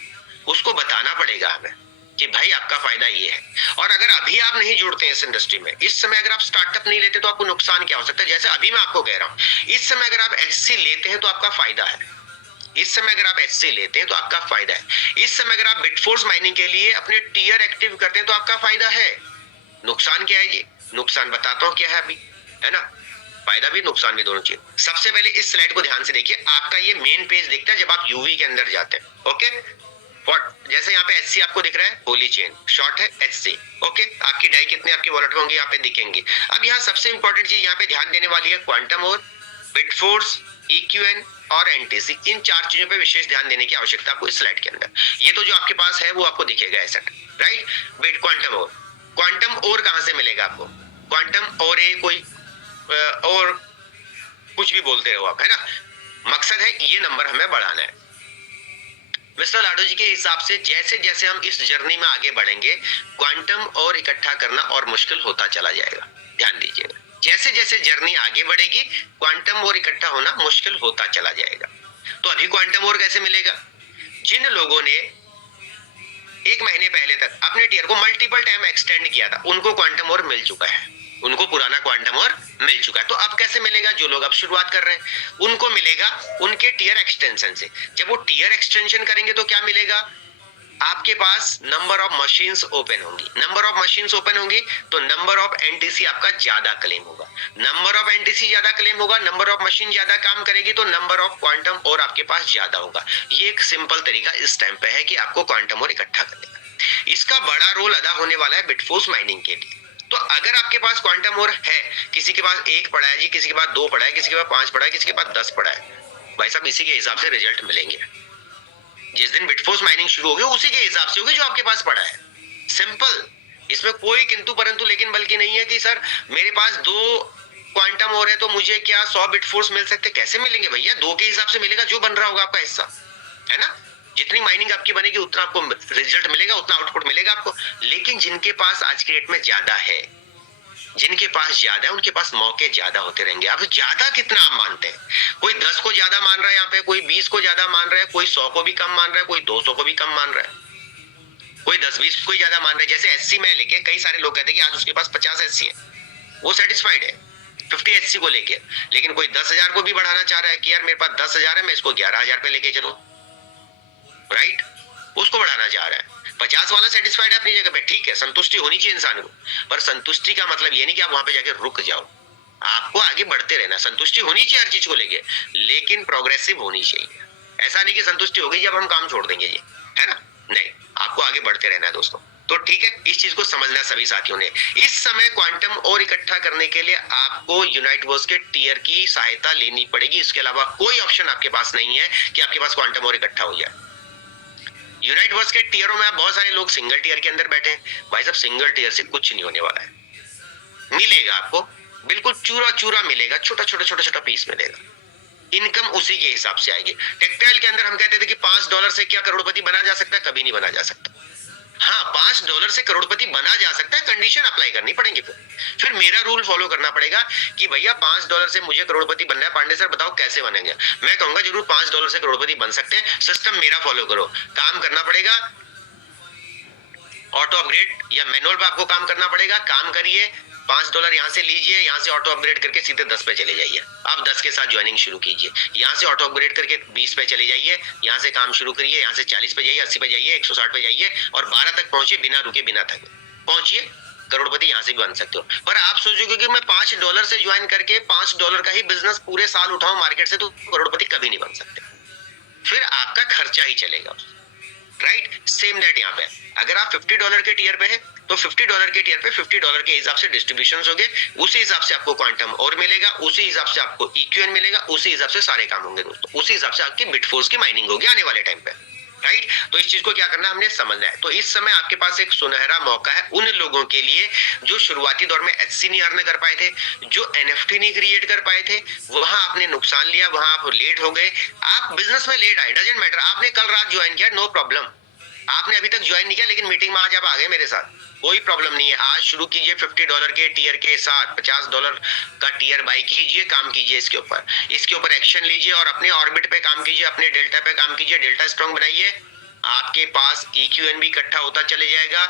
उसको बताना पड़ेगा हमें कि भाई आपका फायदा ये है। और अगर अभी आप नहीं जुड़ते हैं इस इंडस्ट्री में, इस समय अगर आप स्टार्टअप नहीं लेते तो आपको नुकसान क्या हो सकता है। जैसे अभी मैं आपको कह रहा हूं, इस समय अगर आप HC लेते हैं तो आपका फायदा है, इस समय अगर आप HC लेते हैं तो आपका फायदा है, इस समय अगर आप बिटफोर्स माइनिंग के लिए अपने टीयर एक्टिव करते हैं तो आपका फायदा है। नुकसान क्या है जी, नुकसान बताता हूं क्या है अभी, है ना। फायदा भी नुकसान भी दोनों चीज। सबसे पहले इस स्लाइड को ध्यान से देखिए, आपका ये मेन पेज दिखता है जब आप यूवी के अंदर जाते हैं, ओके। जैसे यहाँ पे HC आपको दिख रहा है, होली चेन, शॉर्ट है HC। ओके, आपकी डाई कितने आपके वॉलेट में होंगे यहाँ पे दिखेंगे। अब यहाँ सबसे इंपॉर्टेंट चीज यहाँ पे ध्यान देने वाली है क्वांटम और बिट फोर्स, EQN और NTC। इन चार चीजों पे विशेष ध्यान देने की आवश्यकता आपको इस स्लाइड के अंदर। ये तो जो आपके पास है वो आपको दिखेगा एसेट, राइट। बिट क्वांटम और, क्वांटम और कहां से मिलेगा आपको? क्वांटम और कोई और कुछ भी बोलते रहो आप, है ना। मकसद है ये नंबर हमें बढ़ाना है। मिस्टर लाडो जी के हिसाब से जैसे जैसे हम इस जर्नी में आगे बढ़ेंगे, क्वांटम और इकट्ठा करना और मुश्किल होता चला जाएगा। ध्यान दीजिएगा, जैसे जैसे जर्नी आगे बढ़ेगी, क्वांटम और इकट्ठा होना मुश्किल होता चला जाएगा। तो अभी क्वांटम और कैसे मिलेगा? जिन लोगों ने 1 महीने पहले तक अपने टीयर को मल्टीपल टाइम एक्सटेंड किया था, उनको क्वांटम और मिल चुका है, उनको पुराना क्वांटम और मिल चुका है। तो अब कैसे मिलेगा? जो लोग अब शुरुआत कर रहे हैं उनको मिलेगा उनके टीयर एक्सटेंशन से। जब वो टीयर एक्सटेंशन करेंगे तो क्या मिलेगा? आपके पास नंबर ऑफ मशीन्स ओपन होंगी। नंबर ऑफ मशीन्स ओपन होंगी तो नंबर ऑफ एनटीसी आपका ज्यादा क्लेम होगा। नंबर ऑफ एनटीसी ज्यादा क्लेम होगा, नंबर ऑफ मशीन ज्यादा काम करेगी तो नंबर ऑफ क्वांटम और आपके पास ज्यादा होगा। ये एक सिंपल तरीका इस टाइम पे है कि आपको क्वांटम और इकट्ठा करने का। इसका बड़ा रोल अदा होने वाला है बिटफोर्स माइनिंग के लिए। तो अगर आपके पास क्वांटम और है, किसी के पास 1 पड़ा है जी, किसी के पास 2 पड़ा है, किसी के पास 5 पड़ा है, किसी के पास 10 पड़ा है, भाई साहब इसी के हिसाब से रिजल्ट मिलेंगे। जिस दिन बिटफोर्स माइनिंग शुरू होगी उसी के हिसाब से होगी जो आपके पास पड़ा है। सिंपल, इसमें कोई किंतु परंतु लेकिन बल्कि नहीं है कि सर मेरे पास 2 क्वांटम और है तो मुझे क्या 100 बिटफोर्स मिल सकते? कैसे मिलेंगे भैया? 2 के हिसाब से मिलेगा जो बन रहा होगा आपका हिस्सा, है ना। जितनी माइनिंग आपकी बनेगी उतना आपको रिजल्ट मिलेगा, उतना आउटपुट मिलेगा आपको। लेकिन जिनके पास आज की डेट में ज्यादा है, जिनके पास ज्यादा है, उनके पास मौके ज्यादा होते रहेंगे। अब ज्यादा कितना आप मानते हैं? कोई 10 को ज्यादा मान रहा है यहाँ पे, कोई 20 को ज्यादा मान रहा है, कोई 100 को भी कम मान रहा है, कोई 200 को भी कम मान रहा है, कोई 10-20 को ज्यादा मान रहा है। जैसे SC में लेके कई सारे लोग कहते हैं कि आज उसके पास 50 SC है, वो सेटिस्फाइड है 50 SC को लेके। लेकिन कोई 10,000 को भी बढ़ाना चाह रहा है कि यार मेरे पास 10,000 है, मैं इसको 11,000 पे लेके चलूं, राइट। उसको बढ़ाना चाह रहा है। 50 वाला सेटिस्फाइड है अपनी जगह पे, ठीक है, संतुष्टि होनी चाहिए इंसान को। पर संतुष्टि का मतलब ये नहीं कि आप वहां पे जाके रुक जाओ, आपको आगे बढ़ते रहना। संतुष्टि होनी चाहिए हर चीज को लेके, लेकिन प्रोग्रेसिव होनी चाहिए। ऐसा नहीं कि संतुष्टि हो गई जब हम काम छोड़ देंगे जी, है ना, नहीं, आपको आगे बढ़ते रहना है दोस्तों। तो ठीक है, इस चीज को समझना सभी साथियों ने। इस समय क्वांटम और इकट्ठा करने के लिए आपको यूनाइटवर्स के टीयर की सहायता लेनी पड़ेगी। इसके अलावा कोई ऑप्शन आपके पास नहीं है कि आपके पास क्वांटम और इकट्ठा हो जाए। यूनाइटवर्स के टीयरों में आप बहुत सारे लोग सिंगल टीयर के अंदर बैठे हैं, भाई साहब सिंगल टीयर से कुछ नहीं होने वाला है। मिलेगा आपको बिल्कुल चूरा चूरा मिलेगा, छोटा छोटा छोटा छोटा पीस मिलेगा। इनकम उसी के हिसाब से आएगी। टेक्सटाइल के अंदर हम कहते थे कि $5 से क्या करोड़पति बना जा सकता है? कभी नहीं बना जा सकता। हाँ, $5 से करोड़पति बना जा सकता है, कंडीशन अप्लाई करनी पड़ेगी। फिर मेरा रूल फॉलो करना पड़ेगा कि भैया $5 से मुझे करोड़पति बनना है। पांडे सर बताओ कैसे बनेंगे? मैं कहूंगा जरूर $5 से करोड़पति बन सकते हैं। सिस्टम मेरा फॉलो करो, काम करना पड़ेगा, ऑटो अपग्रेड या मैनुअल पे आपको काम करना पड़ेगा। काम करिए, $5 यहाँ से लीजिए, यहाँ से ऑटो अपग्रेड करके सीधे 10 पे चले जाइए। आप 10 के साथ ज्वाइनिंग शुरू कीजिए। यहाँ से ऑटो अपग्रेड करके 20 पे चले जाइए, यहाँ से काम शुरू करिए, यहाँ से 40 पे जाइए, 80 पे जाइए, 160 पे जाइए और 12 तक पहुंचिए, बिना रुके बिना थके पहुंचिए। करोड़पति यहाँ से भी बन सकते हो। पर आप सोचोगे कि मैं $5 से ज्वाइन करके $5 का ही बिजनेस पूरे साल उठाऊं मार्केट से, तो करोड़पति कभी नहीं बन सकते। फिर आपका खर्चा ही चलेगा, राइट। सेम दैट यहाँ पे अगर आप $50 के टीयर पे है तो $50 के टीयर पे $50 के हिसाब से डिस्ट्रीब्यूशन होंगे, उसी हिसाब से आपको क्वांटम और मिलेगा, उसी हिसाब से आपको EQN मिलेगा, उसी हिसाब से सारे काम होंगे दोस्तों, उसी हिसाब से आपकी बिटफोर्स की माइनिंग होगी आने वाले टाइम पे, राइट। तो इस चीज को क्या करना है, हमने समझना है। तो इस समय आपके पास एक सुनहरा मौका है उन लोगों के लिए जो शुरुआती दौर में HC नहीं अर्न कर पाए थे, जो NFT नहीं क्रिएट कर पाए थे, वहां आपने नुकसान लिया, वहां आप लेट हो गए, आप बिजनेस में लेट आए, डजंट मैटर। आपने कल रात ज्वाइन किया, नो प्रॉब्लम। आपने अभी तक ज्वाइन नहीं किया लेकिन मीटिंग में आज आप आ गए मेरे साथ, कोई प्रॉब्लम नहीं है। आज शुरू कीजिए $50 के टीयर के साथ, $50 का टीयर बाई कीजिए, काम कीजिए इसके ऊपर एक्शन लीजिए और अपने ऑर्बिट पे काम कीजिए, अपने डेल्टा पे काम कीजिए, डेल्टा स्ट्रॉन्ग बनाइए। आपके पास EQN भी इकट्ठा होता चले जाएगा।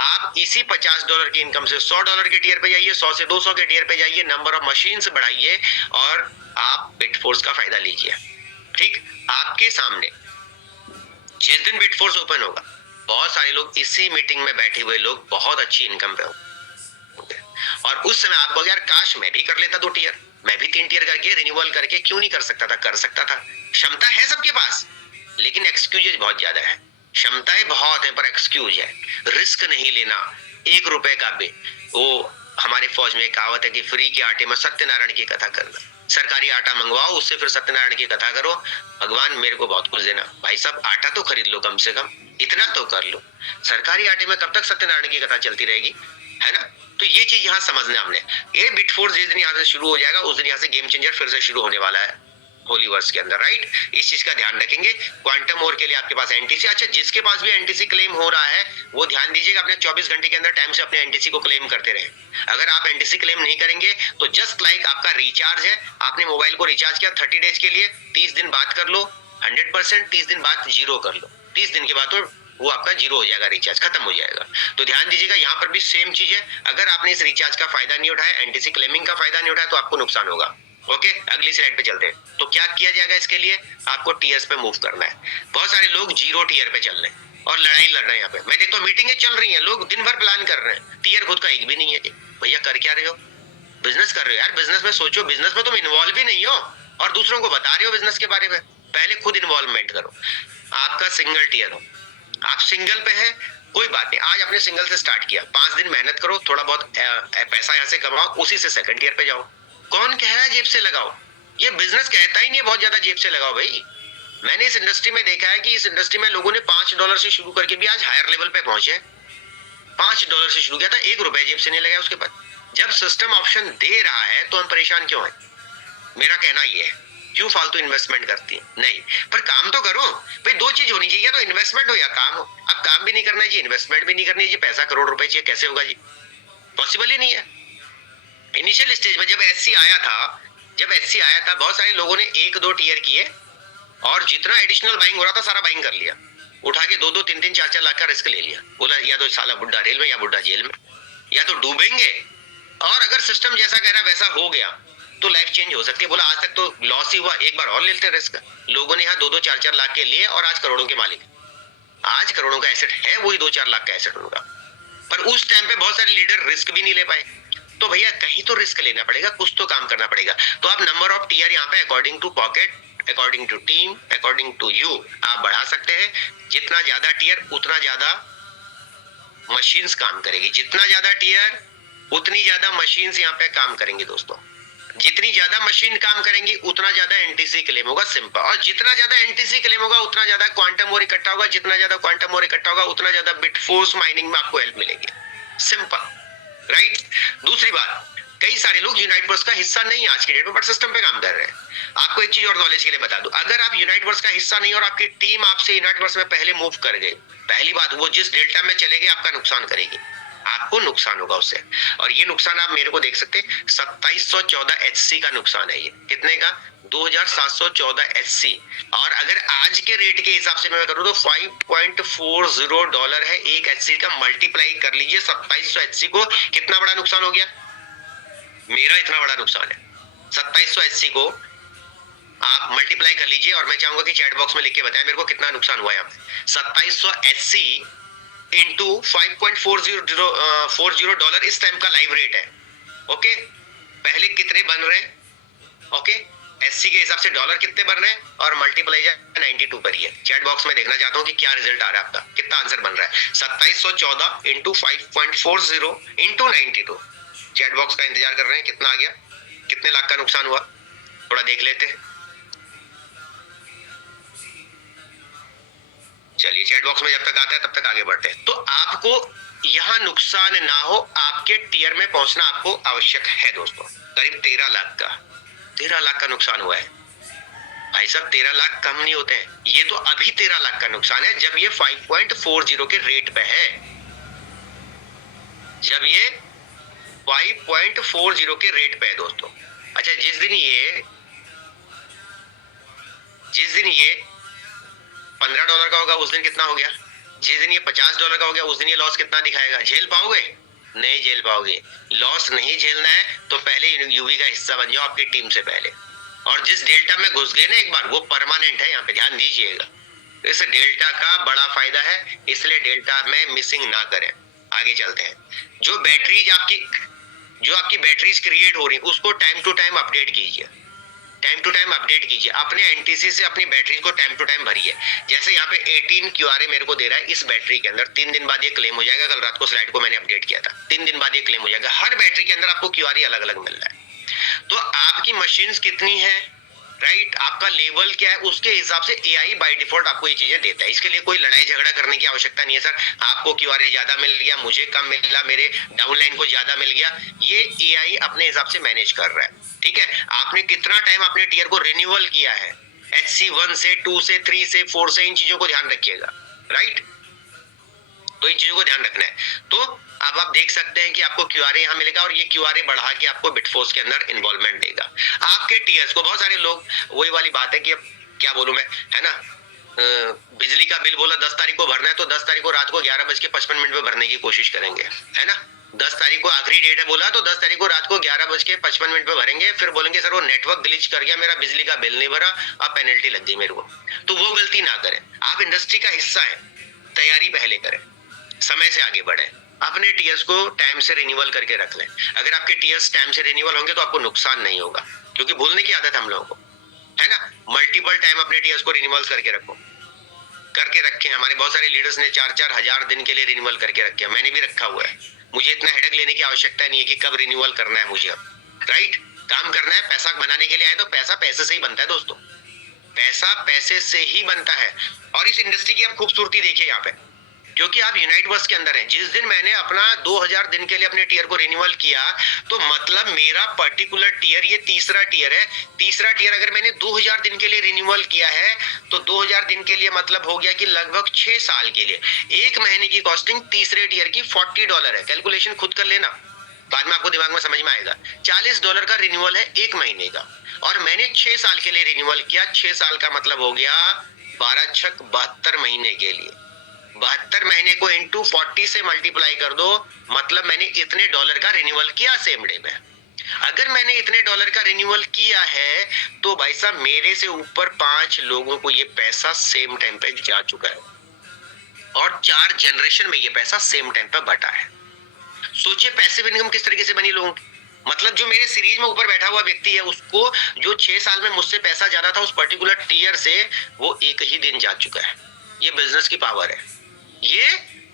आप इसी $50 की इनकम से $100 के टीयर पे जाइए, 100 से 200 के टीयर पे जाइए, नंबर ऑफ मशीन्स बढ़ाइए और आप बिटफोर्स का फायदा लीजिए। ठीक, आपके सामने जिस दिन बिटफोर्स ओपन होगा, बहुत सारे लोग इसी मीटिंग में बैठे हुए लोग बहुत अच्छी इनकम पे होंगे और उस समय आपको यार काश मैं भी कर लेता 2 टीयर, मैं भी 3 टीयर करके रिन्यूअल करके क्यों नहीं कर सकता था? कर सकता था, क्षमता है सबके पास, लेकिन एक्सक्यूजेज बहुत ज्यादा है। क्षमताएं बहुत है पर एक्सक्यूज है, रिस्क नहीं लेना। 1 रुपए का भी, वो हमारे फौज में कहावत है कि फ्री के आटे में सत्यनारायण की कथा करना। सरकारी आटा मंगवाओ, उससे फिर सत्यनारायण की कथा करो, भगवान मेरे को बहुत कुछ देना। भाई साहब आटा तो खरीद लो, कम से कम इतना तो कर लो। सरकारी आटे में कब तक सत्यनारायण की कथा चलती रहेगी, है ना? तो ये चीज यहाँ समझना हमने। ये बिट फोर्स जिस दिन यहाँ से शुरू हो जाएगा उस दिन यहाँ से गेम चेंजर फिर से शुरू होने वाला है होलीवर्स के अंदर, राइट? इस चीज का ध्यान रखेंगे। क्वांटम ओर के लिए आपके पास एनटीसी, अच्छा जिसके पास भी एनटीसी क्लेम हो रहा है वो ध्यान दीजिएगा अपने 24 घंटे के अंदर टाइम से अपने एनटीसी को क्लेम करते रहे। अगर आप एनटीसी क्लेम नहीं करेंगे तो जस्ट लाइक आपका रिचार्ज है, आपने मोबाइल को रिचार्ज किया 30 डेज के लिए, 30 दिन बाद कर लो 100%, 30 दिन बाद जीरो कर लो, 30 दिन के बाद तो वो आपका जीरो हो जाएगा, रिचार्ज खत्म हो जाएगा। तो ध्यान दीजिएगा यहाँ पर भी सेम चीज है, अगर आपने इस रिचार्ज का फायदा नहीं उठाया, एनटीसी क्लेमिंग का फायदा नहीं उठाया तो आपको नुकसान होगा। ओके, अगली स्लाइड पे चलते हैं। तो क्या किया जाएगा इसके लिए, आपको टीयर्स पे मूव करना है। बहुत सारे लोग 0 टीयर पे चल रहे हैं और लड़ाई लड़ रहे हैं। यहाँ पे मैं देखता हूँ मीटिंगें चल रही हैं, लोग दिन भर प्लान कर रहे हैं, टीयर खुद का एक भी नहीं है। भैया कर क्या रहे हो, बिजनेस कर रहे हो यार, बिजनेस में सोचो, बिजनेस में तुम इन्वॉल्व ही नहीं हो और दूसरों को बता रहे हो बिजनेस के बारे में। पहले खुद इन्वॉल्वमेंट करो। आपका सिंगल टीयर हो, आप सिंगल पे है, कोई बात नहीं, आज आपने सिंगल से स्टार्ट किया, 5 दिन मेहनत करो, थोड़ा बहुत पैसा यहाँ से कमाओ, उसी से सेकंड ईयर पे जाओ। कौन कह रहा है जेब से लगाओ, ये बिजनेस कहता ही नहीं है बहुत ज्यादा जेब से लगाओ भाई। मैंने इस इंडस्ट्री में देखा है कि इस इंडस्ट्री में लोगों ने $5 से शुरू करके भी आज हायर लेवल पे पहुंचे। $5 से शुरू किया था, 1 रुपए जेब से नहीं लगाया उसके बाद। जब सिस्टम ऑप्शन दे रहा है तो हम परेशान क्यों है, मेरा कहना ये है। क्यों फालतू इन्वेस्टमेंट करती है, नहीं, पर काम तो करो भाई। 2 चीज होनी चाहिए, तो इन्वेस्टमेंट हो या काम हो। अब काम भी नहीं करना है जी, इन्वेस्टमेंट भी नहीं करनी है जी, पैसा करोड़ रुपए चाहिए, कैसे होगा जी, पॉसिबल ही नहीं है। इनिशियल स्टेज में जब एससी आया था, बहुत सारे लोगों ने 1-2 टीयर किए और जितना एडिशनल बाइंग हो रहा था सारा बाइंग कर लिया, उठा के 2-2, 3-3, 4-4 लाख का रिस्क ले लिया। बोला या तो साला बुड्ढा रेल में या बुड्ढा जेल में, या तो डूबेंगे, और अगर सिस्टम जैसा कह रहा है वैसा हो गया तो लाइफ चेंज हो सकती है। बोला आज तक तो लॉस ही हुआ, एक बार और लेते हैं रिस्क। लोगों ने यहाँ 2-2, 4-4 लाख के लिए और आज करोड़ों के मालिक, आज करोड़ों का एसेट है, वही 2-4 लाख का एसेट उनका। पर उस टाइम पे बहुत सारे लीडर रिस्क भी नहीं ले पाए। तो भैया कहीं तो रिस्क लेना पड़ेगा, कुछ तो काम करना पड़ेगा। तो आप नंबर ऑफ टीयर यहाँ पे according to pocket, according to team, according to you आप बढ़ा सकते हैं। जितना ज्यादा टीयर उतना ज्यादा मशीन्स काम करेगी, जितना ज्यादा टीयर उतनी ज्यादा मशीन्स यहाँ पे काम करेंगे दोस्तों। जितनी ज्यादा मशीन काम करेंगी उतना ज्यादा एनटीसी क्लेम होगा, सिंपल। और जितना ज्यादा एनटीसी क्लेम होगा उतना ज्यादा क्वांटम और इकट्ठा होगा, जितना ज्यादा क्वांटम और इकट्ठा होगा उतना ज्यादा बिट फोर्स माइनिंग में आपको हेल्प मिलेगी, सिंपल, राइट? दूसरी बात, कई सारे लोग यूनाइटवर्स का हिस्सा नहीं आज के डेट में, बट सिस्टम पे काम कर रहे हैं। आपको एक चीज और नॉलेज के लिए बता दूं, अगर आप यूनाइटवर्स का हिस्सा नहीं और आपकी टीम आपसे यूनाइटवर्स में पहले मूव कर गई, पहली बात वो जिस डेल्टा में चले गए आपका नुकसान करेगी, आपको नुकसान होगा उससे। और ये नुकसान आप मेरे को देख सकते हैं, 2714 एचसी का नुकसान है ये। कितने का? 2714 एचसी। और अगर आज के रेट के हिसाब से मैं करूं तो $5.40 है एक एचसी का। मल्टीप्लाई कर लीजिए 2700 एचसी को, कितना बड़ा नुकसान हो गया, मेरा इतना बड़ा नुकसान है। 2700 एचसी को आप मल्टीप्लाई कर लीजिए और मैं चाहूंगा कि चैट बॉक्स में लिख के बताएं मेरे को कितना नुकसान हुआ है यहाँ पे। 2700 एचसी इंटू $5.40 इस टाइम का लाइव रेट है। ओके, पहले कितने बन रहे हैं, ओके, एससी के हिसाब से डॉलर कितने बन रहे हैं और मल्टीप्लाई 92 करिए। चैट बॉक्स में देखना चाहता हूं कि क्या रिजल्ट आ रहा है आपका, कितना आंसर बन रहा है। 2714 इंटू 5.40 इंटू 92। चैट बॉक्स का इंतजार कर रहे हैं, कितना आ गया, कितने लाख का नुकसान हुआ, थोड़ा देख लेते हैं। चलिए चैट बॉक्स में जब तक आता है तब तक आगे बढ़ते हैं। तो आपको यहाँ नुकसान ना हो, आपके टीयर में पहुंचना आपको आवश्यक है दोस्तों। करीब 13 लाख का नुकसान हुआ है भाई साहब। 13 लाख कम नहीं होते हैं, ये तो अभी 13 लाख का नुकसान है जब ये 5.40 के रेट पे है, जब ये 5.40 के रेट पे है दोस्तों। अच्छा, जिस दिन ये $15 का होगा उस दिन कितना हो गया, जिस दिन ये $50 का हो गया उस दिन ये लॉस कितना दिखाएगा, झेल पाओगे? नहीं झेल पाओगे। लॉस नहीं झेलना है तो पहले यूवी का हिस्सा बन जाओ आपकी टीम से पहले। और जिस डेल्टा में घुस गए ना एक बार, वो परमानेंट है, यहाँ पे ध्यान दीजिएगा। इस डेल्टा का बड़ा फायदा है, इसलिए डेल्टा में मिसिंग ना करें। आगे चलते हैं। जो आपकी बैटरीज क्रिएट हो रही उसको टाइम टू टाइम अपडेट कीजिए। टाइम टू टाइम अपडेट कीजिए, अपने एनटीसी से अपनी बैटरी को टाइम टू टाइम भरिए। जैसे यहाँ पे 18 क्यूआरए मेरे को दे रहा है इस बैटरी के अंदर, 3 दिन बाद ये क्लेम हो जाएगा। कल रात को स्लाइड को मैंने अपडेट किया था, 3 दिन बाद ये क्लेम हो जाएगा। हर बैटरी के अंदर आपको क्यूआरए अलग अलग मिल रहा है। तो आपकी मशीन कितनी है, राइट, आपका लेवल क्या है, उसके हिसाब से एआई बाय डिफॉल्ट आपको ये चीजें देता है। इसके लिए कोई लड़ाई झगड़ा करने की आवश्यकता नहीं है सर, आपको क्यूआरए ज्यादा मिल गया, मुझे कम मिल गया, मेरे डाउनलाइन को ज्यादा मिल गया, ये एआई अपने हिसाब से मैनेज कर रहा है। ठीक है, आपने कितना टाइम अपने टीयर को रिन्यूअल किया है, HC1 से 2 से 3 से 4 से, इन चीजों को ध्यान रखिएगा, राइट। तो इन चीजों को ध्यान रखना है। तो अब आप देख सकते हैं कि आपको क्यूआरए यहाँ मिलेगा और ये क्यूआरए बढ़ा के आपको बिटफोर्स के अंदर इन्वॉल्वमेंट देगा। आपके टीयर्स को बहुत सारे लोग, वही वाली बात है कि अब क्या बोलूं मैं, है ना, बिजली का बिल बोला 10 तारीख को भरना है, तो 10 तारीख को रात को 11:55 पे भरने की कोशिश करेंगे, है ना। 10 तारीख को आखिरी डेट है बोला, तो 10 तारीख को रात को 11:55 पे भरेंगे, फिर बोलेंगे सर वो नेटवर्क ग्लिच कर गया, मेरा बिजली का बिल नहीं भरा, अब पेनल्टी लग गई मेरे को। तो वो गलती ना करें, आप इंडस्ट्री का हिस्सा है, तैयारी पहले करें, समय से आगे बढ़े, अपने टीएस को टाइम से रिन्यूअल करके रख लें। अगर आपके टीएस टाइम से रिन्यूअल होंगे तो आपको नुकसान नहीं होगा, क्योंकि भूलने की आदत हम लोगों को है ना। मल्टीपल टाइम अपने टीएस को रिन्यूअल करके रखो, करके रखें। हमारे बहुत सारे लीडर्स ने 4-4 हजार दिन के लिए रिन्यूअल करके रखे, मैंने भी रखा हुआ है। मुझे इतना हेडेक लेने की आवश्यकता नहीं है कि कब रिन्यूअल करना है मुझे, राइट। काम करना है, पैसा बनाने के लिए आए तो पैसा पैसे से ही बनता है दोस्तों, पैसा पैसे से ही बनता है। और इस इंडस्ट्री की आप खूबसूरती देखिए यहाँ पे, क्योंकि आप यूनाइट वर्स के अंदर हैं। जिस दिन मैंने अपना 2000 दिन के लिए अपने टीयर को रिन्यूअल किया, तो मतलब मेरा पर्टिकुलर टीयर, ये तीसरा टीयर है, तीसरा टीयर अगर मैंने 2000 दिन के लिए रिन्यूअल किया है, तो 2000 दिन के लिए मतलब हो गया कि लगभग 6 साल के लिए, एक महीने की कॉस्टिंग तीसरे टीयर की $40 है। कैलकुलेशन खुद कर लेना, बाद में आपको दिमाग में समझ में आएगा। $40 का रिन्यूअल है एक महीने का, और मैंने 6 साल के लिए रिन्यूअल किया। 6 साल का मतलब हो गया 12 छक 72 महीने के लिए। 72 महीने को इंटू 40 से मल्टीप्लाई कर दो, मतलब मैंने इतने डॉलर का रिन्यूअल किया सेम डे में। अगर मैंने इतने डॉलर का रिन्यूअल किया है, तो भाई साहब मेरे से ऊपर 5 लोगों को ये पैसा सेम टाइम पे जा चुका है, और 4 जनरेशन में ये पैसा सेम टाइम पे बटा है। सोचिए पैसिव इनकम किस तरीके से बनी लोगों की। मतलब जो मेरे सीरीज में ऊपर बैठा हुआ व्यक्ति है, उसको जो 6 साल में मुझसे पैसा जाना था उस पर्टिकुलर टीयर से, वो एक ही दिन जा चुका है। ये बिजनेस की पावर है, ये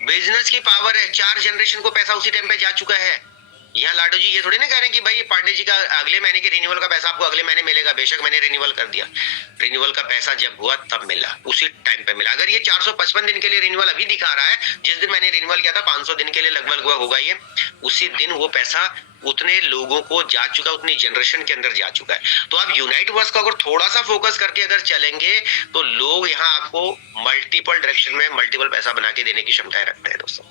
बिजनेस की पावर है। 4 जनरेशन को पैसा उसी टाइम पे जा चुका है। यहाँ लाडो जी ये थोड़ी ना कह रहे हैं कि भाई पांडे जी का अगले महीने के रिन्यूअल का पैसा आपको अगले महीने मिलेगा। बेशक मैंने रिन्यूअल कर दिया, रिन्यूअल का पैसा जब हुआ तब मिला, उसी टाइम पे मिला। अगर ये 455 दिन के लिए रिन्यूअल अभी दिखा रहा है, जिस दिन मैंने रिन्यूअल किया था 500 दिन के लिए लगभग होगा ये, उसी दिन वो पैसा उतने लोगों को जा चुका, उतनी जनरेशन के अंदर जा चुका है। तो आप यूनाइट वर्स का अगर थोड़ा सा फोकस करके अगर चलेंगे, तो लोग यहाँ आपको मल्टीपल डायरेक्शन में मल्टीपल पैसा बना के देने की क्षमताएं रखते हैं दोस्तों,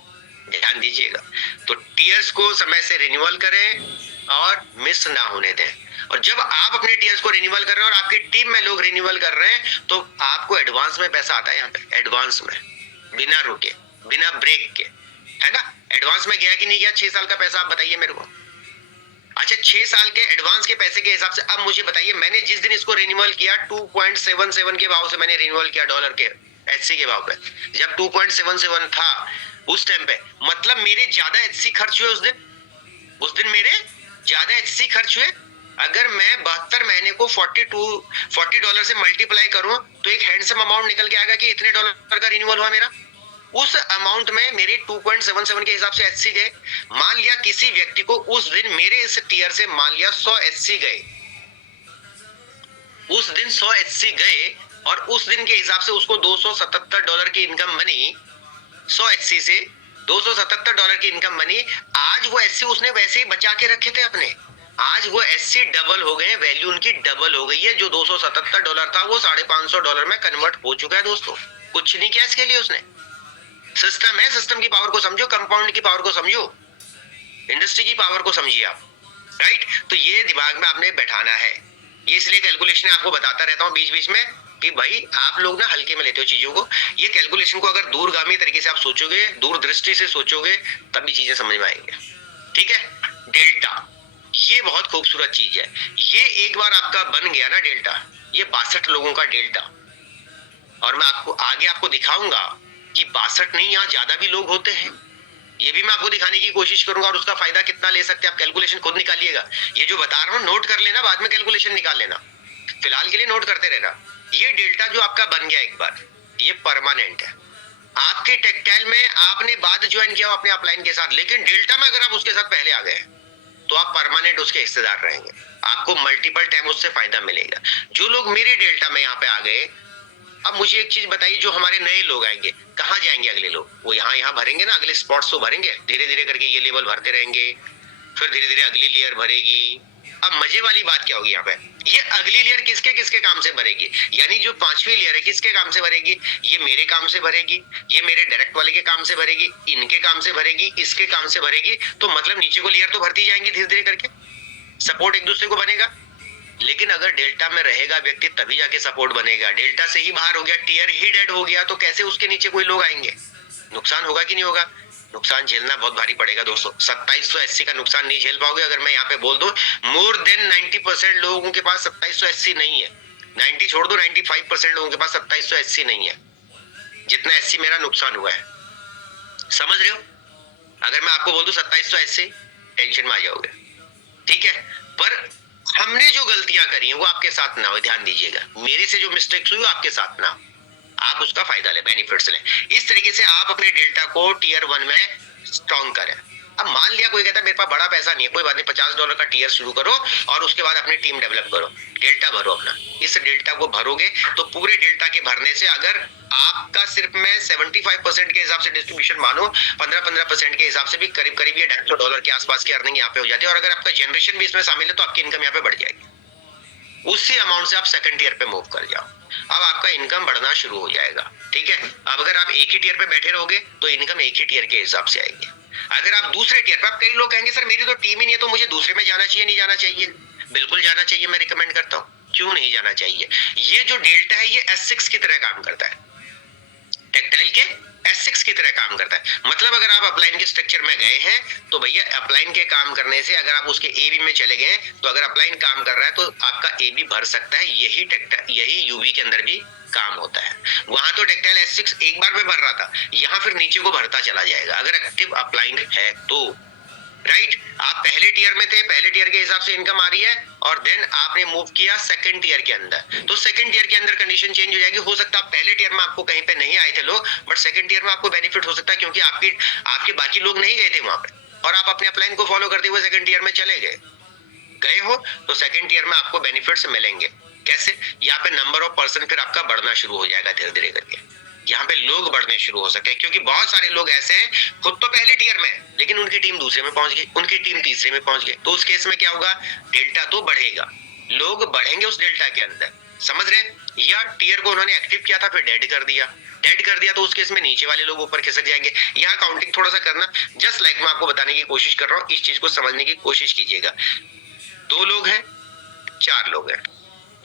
ध्यान दीजिएगा। तो टीयर्स को समय से रिन्यूअल करें और मिस ना होने दें। और जब आप अपने टीयर्स को रिन्यूअल कर रहे हैं और आपकी टीम में लोग रिन्यूअल कर रहे हैं, तो आपको एडवांस में पैसा आता है यहाँ पे, एडवांस में, बिना रुके, बिना ब्रेक के, है ना। एडवांस में गया कि नहीं गया 6 साल का पैसा, आप बताइए मेरे को। अच्छा, 6 साल के एडवांस के पैसे के हिसाब से अब मुझे बताइए, मैंने जिस दिन इसको रिन्यूअल किया 2.77 के भाव से मैंने रिन्यूअल किया, डॉलर के एचसी के भाव पे, जब 2.77 था उस टाइम पे, मतलब मेरे ज्यादा एचसी खर्च हुए उस दिन मेरे ज्यादा एचसी खर्च हुए। अगर मैं 72 महीने को $40 से मल्टीप्लाई करूं, तो एक हैंडसम अमाउंट निकल के आएगा कि इतने डॉलर का रिन्यूअल हुआ मेरा। उस अमाउंट में मेरे 2.77 के हिसाब से एचसी गए। मान लिया किसी व्यक्ति को उस दिन मेरे इस टीयर से मान लिया 100 एचसी गए, उस दिन 100 एचसी गए, और उस दिन के हिसाब से उसको $277 की इनकम बनी। 100 एचसी से $277 की इनकम बनी। आज वो एचसी उसने वैसे ही बचा के रखे थे अपने, आज वो एचसी डबल हो गए, वैल्यू उनकी डबल हो गई है। जो $277 था वो $550 में कन्वर्ट हो चुका है दोस्तों। कुछ नहीं किया इसके लिए उसने। सिस्टम है, सिस्टम की पावर को समझो, कंपाउंड की पावर को समझो, इंडस्ट्री की पावर को समझिए आप, राइट। तो ये दिमाग में आपने बैठाना है। ये इसलिए कैलकुलेशन आपको बताता रहता हूँ बीच बीच में कि भाई आप लोग ना हल्के में लेते हो चीजों को। ये कैलकुलेशन को अगर दूरगामी तरीके से आप सोचोगे, दूरदृष्टि से सोचोगे, तभी चीजें समझ में आएंगे, ठीक है। डेल्टा, ये बहुत खूबसूरत चीज है। ये एक बार आपका बन गया ना डेल्टा, ये 62 लोगों का डेल्टा, और मैं आपको दिखाऊंगा कि 62 नहीं, यहाँ ज्यादा भी लोग होते हैं। ये भी मैं आपको दिखाने की कोशिश करूंगा, और उसका फायदा कितना ले सकते हैं आप कैलकुलेशन खुद निकालिएगा। ये जो बता रहा हूँ नोट कर लेना, बाद में कैलकुलेशन निकाल लेना। फिलहाल के लिए नोट करते रहना। ये डेल्टा जो आपका बन गया एक बार, ये परमानेंट है। आपके टेक्सटाइल में आपने बाद ज्वाइन किया अपने अपलाइन के साथ, लेकिन डेल्टा में अगर आप उसके साथ पहले आ गए तो आप परमानेंट उसके हिस्सेदार रहेंगे, आपको मल्टीपल टाइम उससे फायदा मिलेगा। जो लोग मेरे डेल्टा में यहाँ पे आ गए, अब मुझे एक चीज बताइए, जो हमारे नए लोग आएंगे कहाँ जाएंगे अगले लोग? वो यहाँ भरेंगे ना, अगले स्पॉट्स तो भरेंगे, धीरे धीरे करके ये लेवल भरते रहेंगे, फिर धीरे धीरे अगली लेयर भरेगी। अब मजे वाली बात क्या होगी यहाँ पे, ये अगली लेयर किसके किसके काम से भरेगी, यानी जो 5वीं लेयर है किसके काम से भरेगी? ये मेरे काम से भरेगी, ये मेरे डायरेक्ट वाले के काम से भरेगी, इनके काम से भरेगी, इसके काम से भरेगी। तो मतलब नीचे को लेयर तो भरती जाएंगी धीरे धीरे करके, सपोर्ट एक दूसरे को बनेगा। लेकिन अगर डेल्टा में रहेगा व्यक्ति तभी जाके सपोर्ट बनेगा। डेल्टा से ही बाहर हो गया, टियर ही डेड हो गया, तो कैसे उसके नीचे कोई लोग आएंगे? नुकसान होगा कि नहीं होगा? नुकसान झेलना बहुत भारी पड़ेगा दोस्तों। 2780 का नुकसान नहीं झेल पाओगे। अगर मैं यहाँ पे बोल दूं, मोर देन 90% लोगों के पास 2780 नहीं है। 90 छोड़ दो, 95% लोगों के पास 2780 नहीं है, जितना 80 मेरा नुकसान हुआ है। समझ रहे हो? अगर मैं आपको बोल दूं 2780, टेंशन में आ जाओगे, ठीक है? पर हमने जो गलतियां करी हैं वो आपके साथ ना हो, ध्यान दीजिएगा। मेरे से जो मिस्टेक्स हुई वो आपके साथ ना हो, आप उसका फायदा ले, बेनिफिट्स ले। इस तरीके से आप अपने डेल्टा को टियर 1 में स्ट्रॉन्ग करें। अब मान लिया कोई कहता है मेरे पास बड़ा पैसा नहीं है, कोई बात नहीं, $50 का टियर शुरू करो और उसके बाद अपनी टीम डेवलप करो, डेल्टा भरो अपना। इस डेल्टा को भरोगे तो पूरे डेल्टा के भरने से अगर आपका सिर्फ मैं 75% के हिसाब से डिस्ट्रीब्यूशन मानो, 15% के हिसाब से भी करीब करीब ये $250 के आसपास की अर्निंग यहाँ पे हो जाती है। और अगर आपका जनरेशन भी इसमें शामिल है तो आपकी इनकम यहाँ पे बढ़ जाएगी। उसी अमाउंट से आप सेकंड ईयर पे मूव कर जाओ, अब आपका इनकम बढ़ना शुरू हो जाएगा, ठीक है? अब अगर आप एक ही टीयर पे बैठे रहोगे तो इनकम एक ही टीयर के हिसाब से आएगी। अगर आप दूसरे टीयर पे, आप कई लोग कहेंगे सर मेरी तो टीम ही नहीं है तो मुझे दूसरे में जाना चाहिए, नहीं जाना चाहिए? बिल्कुल जाना चाहिए, मैं रिकमेंड करता हूँ। क्यों नहीं जाना चाहिए? ये जो डेल्टा है ये S6 की तरह काम करता है, टेक्टाइल के S6 की तरह काम करता है। मतलब अगर आप अपलाइन के स्ट्रक्चर में गए हैं तो भैया अपलाइन के काम करने से अगर आप उसके एबी में चले गए तो अगर अपलाइन काम कर रहा है तो आपका एबी भर सकता है। यही यूवी के अंदर भी काम होता है। वहां तो टेक्टाइल S6 एक बार में भर रहा था, यहाँ फिर नीचे को भरता चला जाएगा अगर एक्टिव अपलाइन है तो, राइट? आप पहले टियर में थे, पहले टियर के हिसाब से इनकम आ रही है और देन आपने मूव किया सेकंड टियर के अंदर, तो सेकंड टियर के अंदर कंडीशन चेंज हो जाएगी। हो सकता है पहले टियर में आपको कहीं पे नहीं आए थे लोग, बट सेकंड टियर में आपको बेनिफिट हो सकता है क्योंकि आपके बाकी लोग नहीं गए थे वहां पे और आप अपने अपलाइन को फॉलो करते हुए सेकंड टियर में चले गए हो तो सेकंड टियर में आपको बेनिफिट्स मिलेंगे। कैसे? यहाँ पे नंबर ऑफ पर्सन फिर आपका बढ़ना शुरू हो जाएगा धीरे धीरे करके, यहाँ पे लोग बढ़ने शुरू हो सकते हैं क्योंकि बहुत सारे लोग ऐसे हैं खुद तो पहले टियर में लेकिन उनकी टीम दूसरे में पहुंच गई, उनकी टीम तीसरे में पहुंच गई, तो उस केस में क्या होगा? डेल्टा तो बढ़ेगा, लोग बढ़ेंगे उस डेल्टा के अंदर, समझ रहे? या टियर को उन्होंने एक्टिव किया था फिर डेड कर दिया तो उस केस में नीचे वाले लोग ऊपर खिसक जाएंगे। यहाँ काउंटिंग थोड़ा सा करना, जस्ट लाइक मैं आपको बताने की कोशिश कर रहा हूँ, इस चीज को समझने की कोशिश कीजिएगा। 2 लोग हैं, 4 लोग हैं,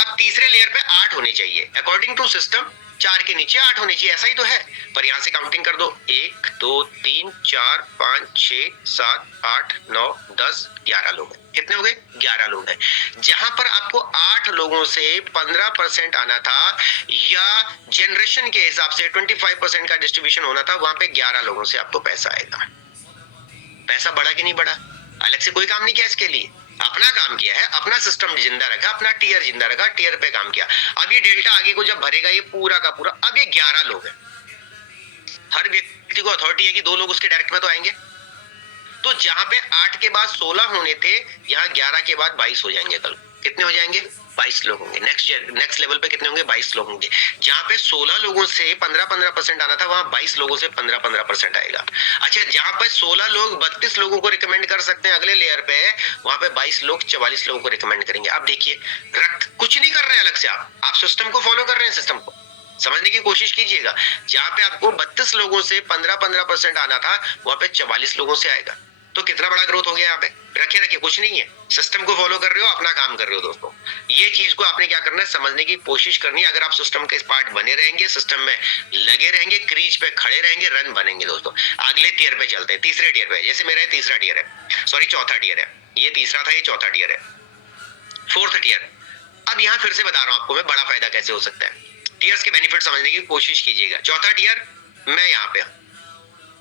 अब तीसरे लेयर पे 8 होने चाहिए अकॉर्डिंग टू सिस्टम। 4 के नीचे 8 होने चाहिए, ऐसा ही तो है। पर यहां से काउंटिंग कर दो, 1 2 3 4 5 6 7 8 9 10 11 लोग हैं। कितने हो गए? 11 लोग हैं। जहां पर आपको 8 लोगों से 15% आना था या जनरेशन के हिसाब से 25% का डिस्ट्रीब्यूशन होना था, वहां पे 11 लोगों से आपको पैसा आएगा। पैसा बढ़ा कि नहीं बढ़ा? अलग से कोई काम नहीं किया इसके लिए, अपना काम किया है, अपना सिस्टम जिंदा रखा, अपना टियर जिंदा रखा, टियर पे काम किया। अब ये डेल्टा आगे को जब भरेगा ये पूरा का पूरा, अब ये 11 लोग हैं, हर व्यक्ति को अथॉरिटी है कि 2 लोग उसके डायरेक्ट में तो आएंगे। तो जहां पे 8 के बाद 16 होने थे, यहाँ 11 के बाद 22 हो जाएंगे। कल कितने हो जाएंगे? 22 लोग होंगे। नेक्स्ट लेवल पे कितने होंगे? 22 लोग होंगे। जहां पे 16 लोगों से 15% आना था, वहां 22 लोगों से 15% आएगा। अच्छा, जहां पे 16 लोग 32 लोगों को रिकमेंड कर सकते हैं अगले लेयर पे, वहां पे 22 लोग 44 लोगों को रिकमेंड करेंगे। आप देखिए, कुछ नहीं कर रहे हैं अलग से, आप सिस्टम को फॉलो कर रहे हैं, सिस्टम को समझने की कोशिश कीजिएगा। जहां पे आपको 32 लोगों से 15% आना था, वहां पे 44 लोगों से आएगा। तो कितना बड़ा ग्रोथ हो गया यहाँ पे। रखे कुछ नहीं है, सिस्टम को फॉलो कर रहे हो, अपना काम कर रहे हो दोस्तों। ये चीज को आपने क्या करना है, समझने की कोशिश करनी है। अगर आप सिस्टम के पार्ट बने रहेंगे, सिस्टम में लगे रहेंगे, क्रीज पे खड़े रहेंगे, रन बनेंगे दोस्तों। अगले टियर पे चलते हैं, तीसरे टियर पे। जैसे मेरा तीसरा टियर है, सॉरी चौथा टियर है, ये तीसरा था, ये चौथा टियर है, फोर्थ टियर। अब यहाँ फिर से बता रहा हूँ आपको मैं, बड़ा फायदा कैसे हो सकता है। टियर्स के बेनिफिट समझने की कोशिश कीजिएगा। चौथा टियर मैं यहाँ पे,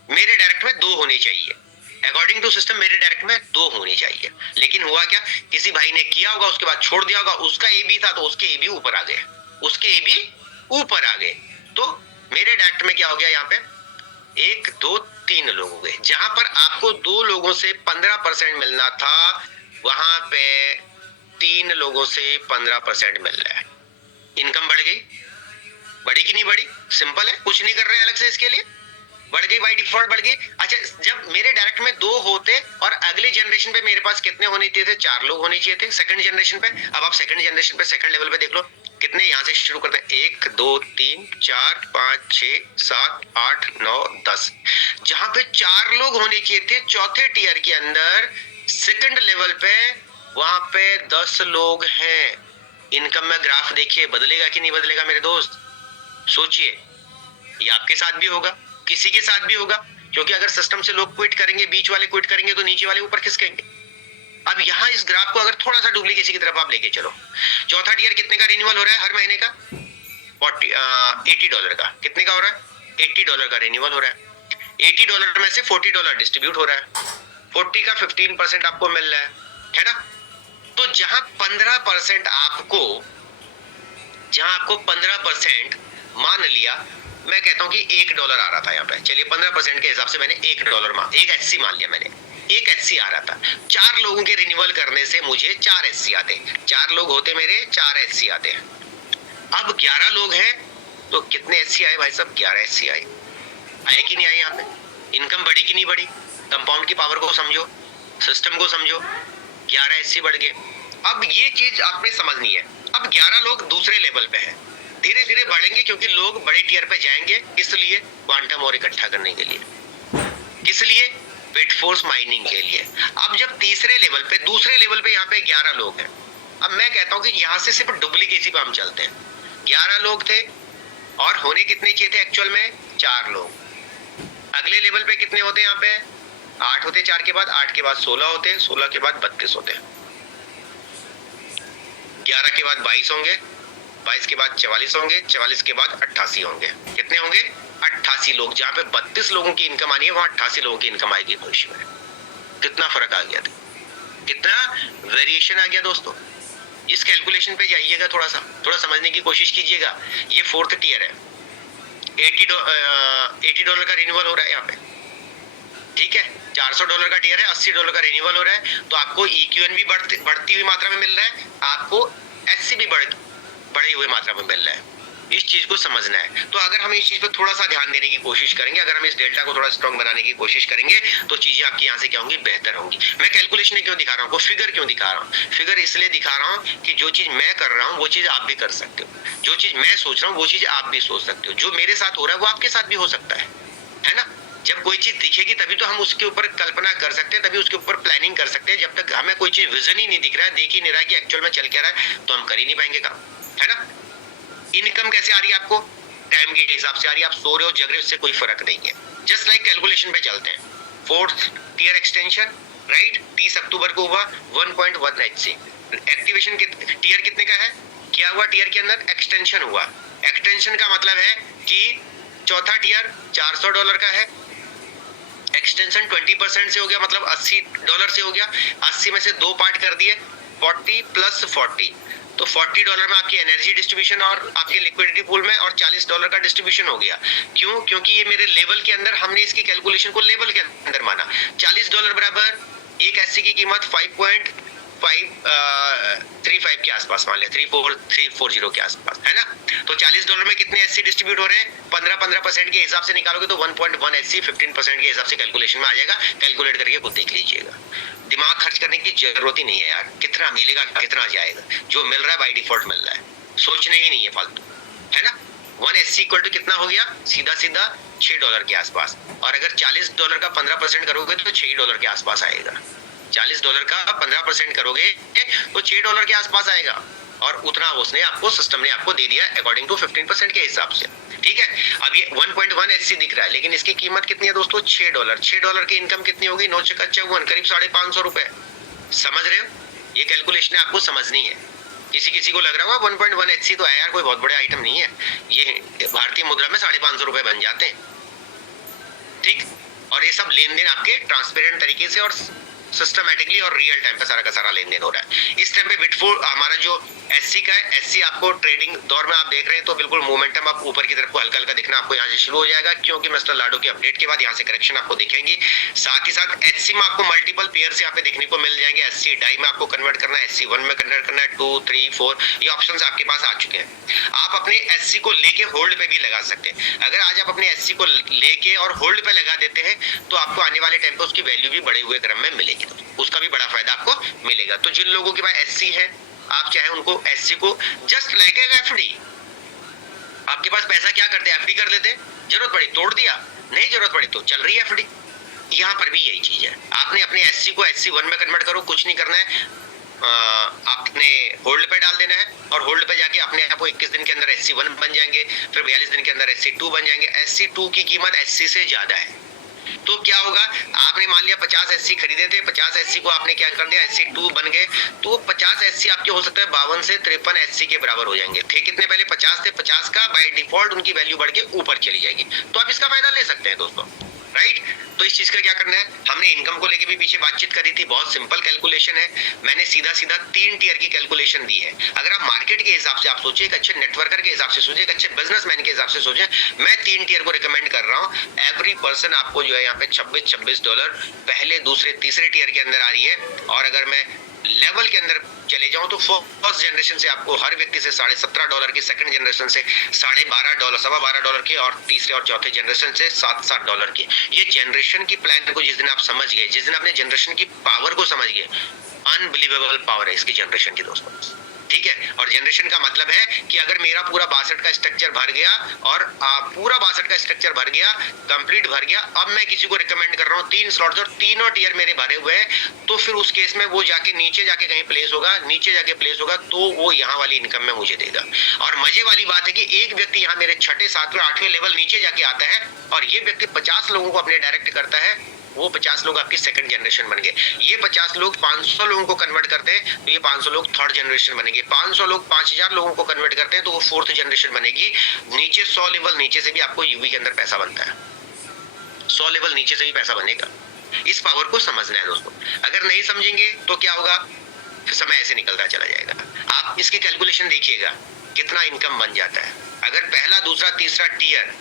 मेरे डायरेक्ट में 2 होने चाहिए अकॉर्डिंग टू सिस्टम मेरे डायरेक्ट में 2 होनी चाहिए, लेकिन हुआ क्या, किसी भाई ने किया होगा, उसके बाद छोड़ दिया होगा, उसका ए बी था तो उसके ए बी ऊपर आ गए, उसके ए बी ऊपर आ गए, तो मेरे डायरेक्ट में क्या हो गया, यहाँ पे 1 2 3 लोग हो गए। जहां पर आपको 2 लोगों से 15% मिलना था, वहां पे 3 लोगों से 15% मिल रहा है। इनकम बढ़ गई, बढ़ी कि नहीं बढ़ी? सिंपल है, कुछ नहीं कर रहे हैं अलग से इसके लिए, बढ़ गई बाय डिफॉल्ट, बढ़ गई। अच्छा, जब मेरे डायरेक्ट में 2 होते और अगले जनरेशन पे मेरे पास कितने होने चाहिए थे, 4 लोग होने चाहिए थे सेकंड जनरेशन पे। अब आप सेकंड जनरेशन पे सेकंड लेवल पे देख लो कितने, यहां से शुरू करते हैं, 1 2 3 4 5 6 7 8 9 10, जहां पे 4 लोग होने चाहिए थे चौथे टीयर के अंदर, सेकंड लेवल पे वहां पे 10 लोग हैं। इनकम में ग्राफ देखिए, बदलेगा कि नहीं बदलेगा मेरे दोस्त? सोचिए, ये आपके साथ भी होगा, किसी के साथ भी होगा, क्योंकि अगर सिस्टम से लोग क्विट करेंगे, बीच वाले क्विट करेंगे, तो नीचे वाले ऊपर खिसकेंगे। अब यहाँ इस ग्राफ को अगर थोड़ा सा डुप्लीकेसी की तरफ आप लेके चलो, चौथा टीयर कितने का रिन्यूअल हो रहा है हर महीने का? $80 का। कितने का हो रहा है? $80 का रिन्यूअल हो रहा है। $80 में से $40 डिस्ट्रीब्यूट हो रहा है, 40 का 15% आपको मिल रहा है ना? तो जहां 15% आपको, जहां आपको 15% मान लिया, मैं कहता हूं कि $1 आ रहा था यहाँ पे, चलिए 15% के हिसाब से मैंने $1 एक HC मान लिया, मैंने एक HC आ रहा था। 4 लोगों के रिन्यूअल करने से मुझे 4 HC आते, 4 लोग होते मेरे, 4 HC आते हैं। अब 11 लोग हैं तो कितने HC आए भाई साहब? 11 HC आए। आए कि नहीं आए? यहाँ पे इनकम बढ़ी कि नहीं बढ़ी? कंपाउंड की पावर को समझो, सिस्टम को समझो, 11 HC बढ़ गए। अब ये चीज आपने समझनी है। अब 11 लोग दूसरे लेवल पे है, धीरे धीरे बढ़ेंगे क्योंकि लोग बड़े टीयर पे जाएंगे, इसलिए क्वांटम और इकट्ठा करने के लिए, किस लिए? बिट फोर्स माइनिंग के लिए। अब जब तीसरे लेवल पे, दूसरे लेवल पे यहाँ पे 11 लोग हैं, अब मैं कहता हूँ कि यहाँ से सिर्फ डुप्लीकेसी पे हम चलते हैं। 11 लोग थे और होने कितने चाहिए थे एक्चुअल में? 4 लोग। अगले लेवल पे कितने होते हैं? यहाँ पे 8 होते, 4 के बाद 8 के बाद 16 होते, 16 के बाद 32 होते, 11 के बाद 22 होंगे, 22 के बाद 44 होंगे, 44 के बाद 88 होंगे। कितने होंगे? 88 लोग। जहां पे 32 लोगों की इनकम आनी है, वहां 88 लोगों की इनकम आएगी भविष्य में। कितना फर्क आ गया था, कितना वेरिएशन आ गया दोस्तों। इस कैलकुलेशन पे जाइएगा, थोड़ा समझने की कोशिश कीजिएगा। ये 4th टीयर है, $80 का रिन्यूअल हो रहा है यहाँ पे, ठीक है। $400 का टीयर है, $80 का रिन्यूअल हो रहा है, तो आपको EQN भी बढ़ती हुई मात्रा में मिल रहा है, आपको HC भी बढ़ी हुई मात्रा में मिल रहा है। इस चीज को समझना है। तो अगर हम इस चीज पर थोड़ा सा ध्यान देने की कोशिश करेंगे, अगर हम इस डेल्टा को थोड़ा स्ट्रॉन्ग बनाने की कोशिश करेंगे, तो चीजें आपकी यहाँ से क्या होंगी? बेहतर होंगी। मैं कैलकुलेशन क्यों दिखा रहा हूँ, फिगर क्यों दिखा रहा हूँ? फिगर इसलिए दिखा रहा हूँ कि जो चीज मैं कर रहा हूँ वो चीज आप भी कर सकते हो, जो चीज मैं सोच रहा हूँ वो चीज आप भी सोच सकते हो, जो मेरे साथ हो रहा है वो आपके साथ भी हो सकता है ना। जब कोई चीज दिखेगी तभी तो हम उसके ऊपर कल्पना कर सकते हैं, तभी उसके ऊपर प्लानिंग कर सकते हैं। जब तक हमें कोई चीज विजन ही नहीं दिख रहा है, देख ही नहीं रहा है कि एक्चुअल में चल क्या रहा है, तो हम कर ही नहीं पाएंगे काम, है ना। इनकम कैसे आ रही है आपको? टाइम के हिसाब से आ रही है, आप सो रहे हो जग रहे हो, उससे कोई फर्क नहीं है। जस्ट लाइक कैलकुलेशन पे चलते हैं। 4th टीयर एक्सटेंशन, राइट, 30 अक्टूबर को हुआ 1.1 HC। एक्टिवेशन टीयर कितने का है? क्या हुआ टीयर के अंदर? एक्सटेंशन हुआ। एक्सटेंशन का मतलब है कि चौथा टीयर $400 का है, एक्सटेंशन 20% से हो गया, मतलब $80 से हो गया। 80 में से 2 पार्ट कर दिए, 40 + 40, तो $40 में आपकी एनर्जी डिस्ट्रीब्यूशन और आपके लिक्विडिटी पूल में, और $40 का डिस्ट्रीब्यूशन हो गया। क्यों? क्योंकि ये मेरे लेवल के अंदर, हमने इसकी कैलकुलेशन को लेवल के अंदर माना। $40 बराबर एक एससी की कीमत 5.535 के आसपास मान लिया, 340 के आसपास, है ना। तो $40 में कितने एससी डिस्ट्रीब्यूट हो रहे हैं? 15% के हिसाब से निकालोगे तो 1.1 एससी 15% के हिसाब से कैलकुलेशन में आ जाएगा। कैलकुलेट करके खुद देख लीजिएगा, दिमाग खर्च करने की जरूरत ही नहीं है यार। कितना मिलेगा, कितना जाएगा, जो मिल रहा है बाय डिफॉल्ट मिल रहा है, सोचने ही नहीं है फालतू, है ना। 1 एससी इक्वल टू कितना हो गया? सीधा सीधा $6 के आसपास। और अगर $40 का 15% करोगे तो $6 के आसपास आएगा। $40 का 15% करोगे तो $6 के आसपास आएगा, और उतना उसने आपको, सिस्टम ने आपको दे दिया अकॉर्डिंग टू 15% के हिसाब से, ठीक है। अब ये 1.1 एससी दिख रहा है, लेकिन इसकी कीमत कितनी है दोस्तों? $6। $6 की इनकम कितनी होगी? 9 × 54, करीब 550 रुपए। समझ रहे हो? ये कैलकुलेशन आपको समझनी है। किसी को लग रहा होगा 1.1 एचसी तो है यार, कोई बहुत बड़े आइटम नहीं है। ये भारतीय मुद्रा में 550 रुपए बन जाते हैं, ठीक। और ये सब लेन देन आपके ट्रांसपेरेंट तरीके से और सिस्टमैटिकली और रियल टाइम पे सारा का सारा लेन देन हो रहा है। इस टाइम पे बिटफोर हमारा जो एससी का है, एससी आपको ट्रेडिंग दौर में आप देख रहे हैं तो बिल्कुल मोमेंटम आप ऊपर की तरफ को हल्का हल्का दिखना आपको यहाँ से शुरू हो जाएगा, क्योंकि मिस्टर लाडो की अपडेट के बाद यहाँ से करेक्शन आपको दिखेंगे। साथ ही साथ एचसी में आपको मल्टीपल पेयर्स यहाँ पे देखने को मिल जाएंगे। एससी डाई में आपको कन्वर्ट करना है, एससी 1 में कन्वर्ट करना है, 2, 3, 4 ये ऑप्शंस आपके पास आ चुके हैं। आप अपने एससी को लेके होल्ड पे भी लगा सकते हैं। अगर आज आप अपने एससी को लेके और होल्ड पे लगा देते हैं तो आपको आने वाले टाइम पे उसकी वैल्यू भी बढ़े हुए क्रम में मिलेगी, तो उसका भी बड़ा फायदा आपको मिलेगा। तो जिन लोगों के पास एससी है, आप चाहे उनको एससी को जस्ट लाइक एफडी, आपके पास पैसा क्या करते हैं, एफडी कर लेते हैं, जरूरत पड़ी तोड़ दिया, नहीं जरूरत पड़ी तो चल रही है एफडी। यहाँ पर भी यही चीज है, आपने अपने एससी को एससी 1 में कन्वर्ट करो, कुछ नहीं करना है, आपने होल्ड पे डाल देना है और होल्ड पे जाके अपने आप को 21 दिन के अंदर एससी 1 बन जाएंगे, फिर 42 दिन के अंदर एससी 2 बन जाएंगे। एससी 2 की कीमत एससी से ज्यादा है, तो क्या होगा, आपने मान लिया 50 एससी खरीदे थे, 50 एससी को आपने क्या कर दिया, एससी 2 बन गए, तो 50 एससी आपके हो सकता है 52 से 53 एससी के बराबर हो जाएंगे। थे कितने पहले 50 थे, 50 का बाय डिफॉल्ट उनकी वैल्यू बढ़ के ऊपर चली जाएगी। तो आप इसका फायदा ले सकते हैं दोस्तों, राइट। तो इस चीज का क्या करना है, हमने इनकम को लेके भी पीछे बातचीत करी थी, बहुत सिंपल कैलकुलेशन है, मैंने सीधा सीधा 3 टियर की कैलकुलेशन दी है। अगर आप मार्केट के हिसाब से आप सोचे, एक अच्छे नेटवर्कर के हिसाब से सोचे, एक अच्छे बिजनेसमैन के हिसाब से सोचे, मैं 3 टियर को रिकमेंड कर रहा हूँ। एवरी पर्सन आपको जो है यहाँ पे $26 पहले, दूसरे, तीसरे टियर के अंदर आ रही है। और अगर मैं लेवल के अंदर चले जाऊं तो फर्स्ट जनरेशन से आपको हर व्यक्ति से $17.5 की, सेकंड जनरेशन से $12.5, $12.25 की, और तीसरे और चौथे जनरेशन से $7 की। ये जनरेशन की प्लान को जिस दिन आप समझ गए, जिस दिन आपने जनरेशन की पावर को समझ गए, अनबिलीवेबल पावर है इसकी जनरेशन की दोस्तों, ठीक है। और जनरेशन का मतलब है कि अगर मेरा पूरा 62 का स्ट्रक्चर भर गया और पूरा 62 का स्ट्रक्चर भर गया, कंप्लीट भर गया, अब मैं किसी को रिकमेंड कर रहा हूँ 3 स्लॉट्स और तीनों टियर मेरे भरे हुए हैं, तो फिर उस केस में वो जाके नीचे जाके कहीं प्लेस होगा, नीचे जाके प्लेस होगा तो वो यहाँ वाली इनकम में मुझे देगा। और मजे वाली बात है कि एक व्यक्ति यहाँ मेरे 6ठे, 7वें, 8वें लेवल नीचे जाके आता है और ये व्यक्ति 50 लोगों को अपने डायरेक्ट करता है, वो 50 लोग आपकी सेकंड जनरेशन बन गए। ये 50 लोग 500 लोगों को कन्वर्ट करते हैं तो ये 500 लोग थर्ड जनरेशन बनेंगे। 500 लोग 5000 लोगों को कन्वर्ट करते हैं तो वो फोर्थ जनरेशन बनेगी। नीचे 100 लेवल नीचे से भी आपको यूवी के अंदर पैसा बनता है, 100 लेवल नीचे से भी पैसा बनेगा। इस पावर को समझना है दोस्तों, अगर नहीं समझेंगे तो क्या होगा, समय ऐसे निकलता चला जाएगा। आप इसकी कैलकुलेशन देखिएगा कितना इनकम बन जाता है। अगर पहला, दूसरा, तीसरा टियर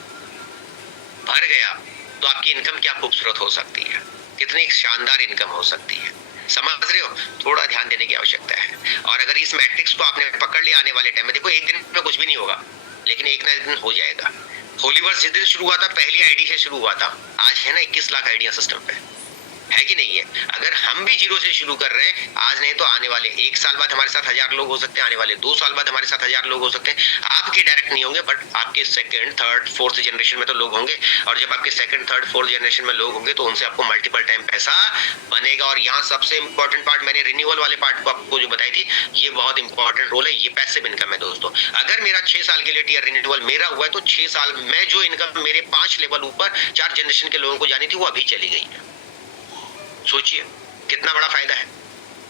भर गया तो आपकी इनकम क्या खूबसूरत हो सकती है, कितनी शानदार इनकम हो सकती है, समझ रहे हो। थोड़ा ध्यान देने की आवश्यकता है। और अगर इस मैट्रिक्स को आपने पकड़ लिया आने वाले टाइम में, देखो एक दिन में कुछ भी नहीं होगा लेकिन एक ना एक दिन हो जाएगा। होलीवर्स जिस दिन शुरू हुआ था पहली आईडी से शुरू हुआ था, आज है ना 21 लाख आइडिया सिस्टम पे, है कि नहीं है। अगर हम भी जीरो से शुरू कर रहे हैं, आज नहीं तो आने वाले 1 साल बाद हमारे साथ 1000 लोग हो सकते हैं, आने वाले 2 साल बाद हमारे साथ 1000 लोग हो सकते हैं। आपके डायरेक्ट नहीं होंगे बट आपके सेकंड, थर्ड, फोर्थ जनरेशन में तो लोग होंगे। और जब आपके सेकंड, थर्ड, फोर्थ जनरेशन में लोग होंगे तो उनसे आपको मल्टीपल टाइम पैसा बनेगा। और यहाँ सबसे इंपॉर्टेंट पार्ट, मैंने रिन्यूअल वाले पार्ट को आपको जो बताई थी, ये बहुत इंपॉर्टेंट रोल है, ये पैसिव इनकम है दोस्तों। अगर मेरा 6 साल के लिए टियर रिन्यूअल मेरा हुआ है तो 6 साल में जो इनकम मेरे 5 लेवल ऊपर 4 जनरेशन के लोगों को जानी थी वो अभी चली गई है। सोचिए कितना बड़ा फायदा है।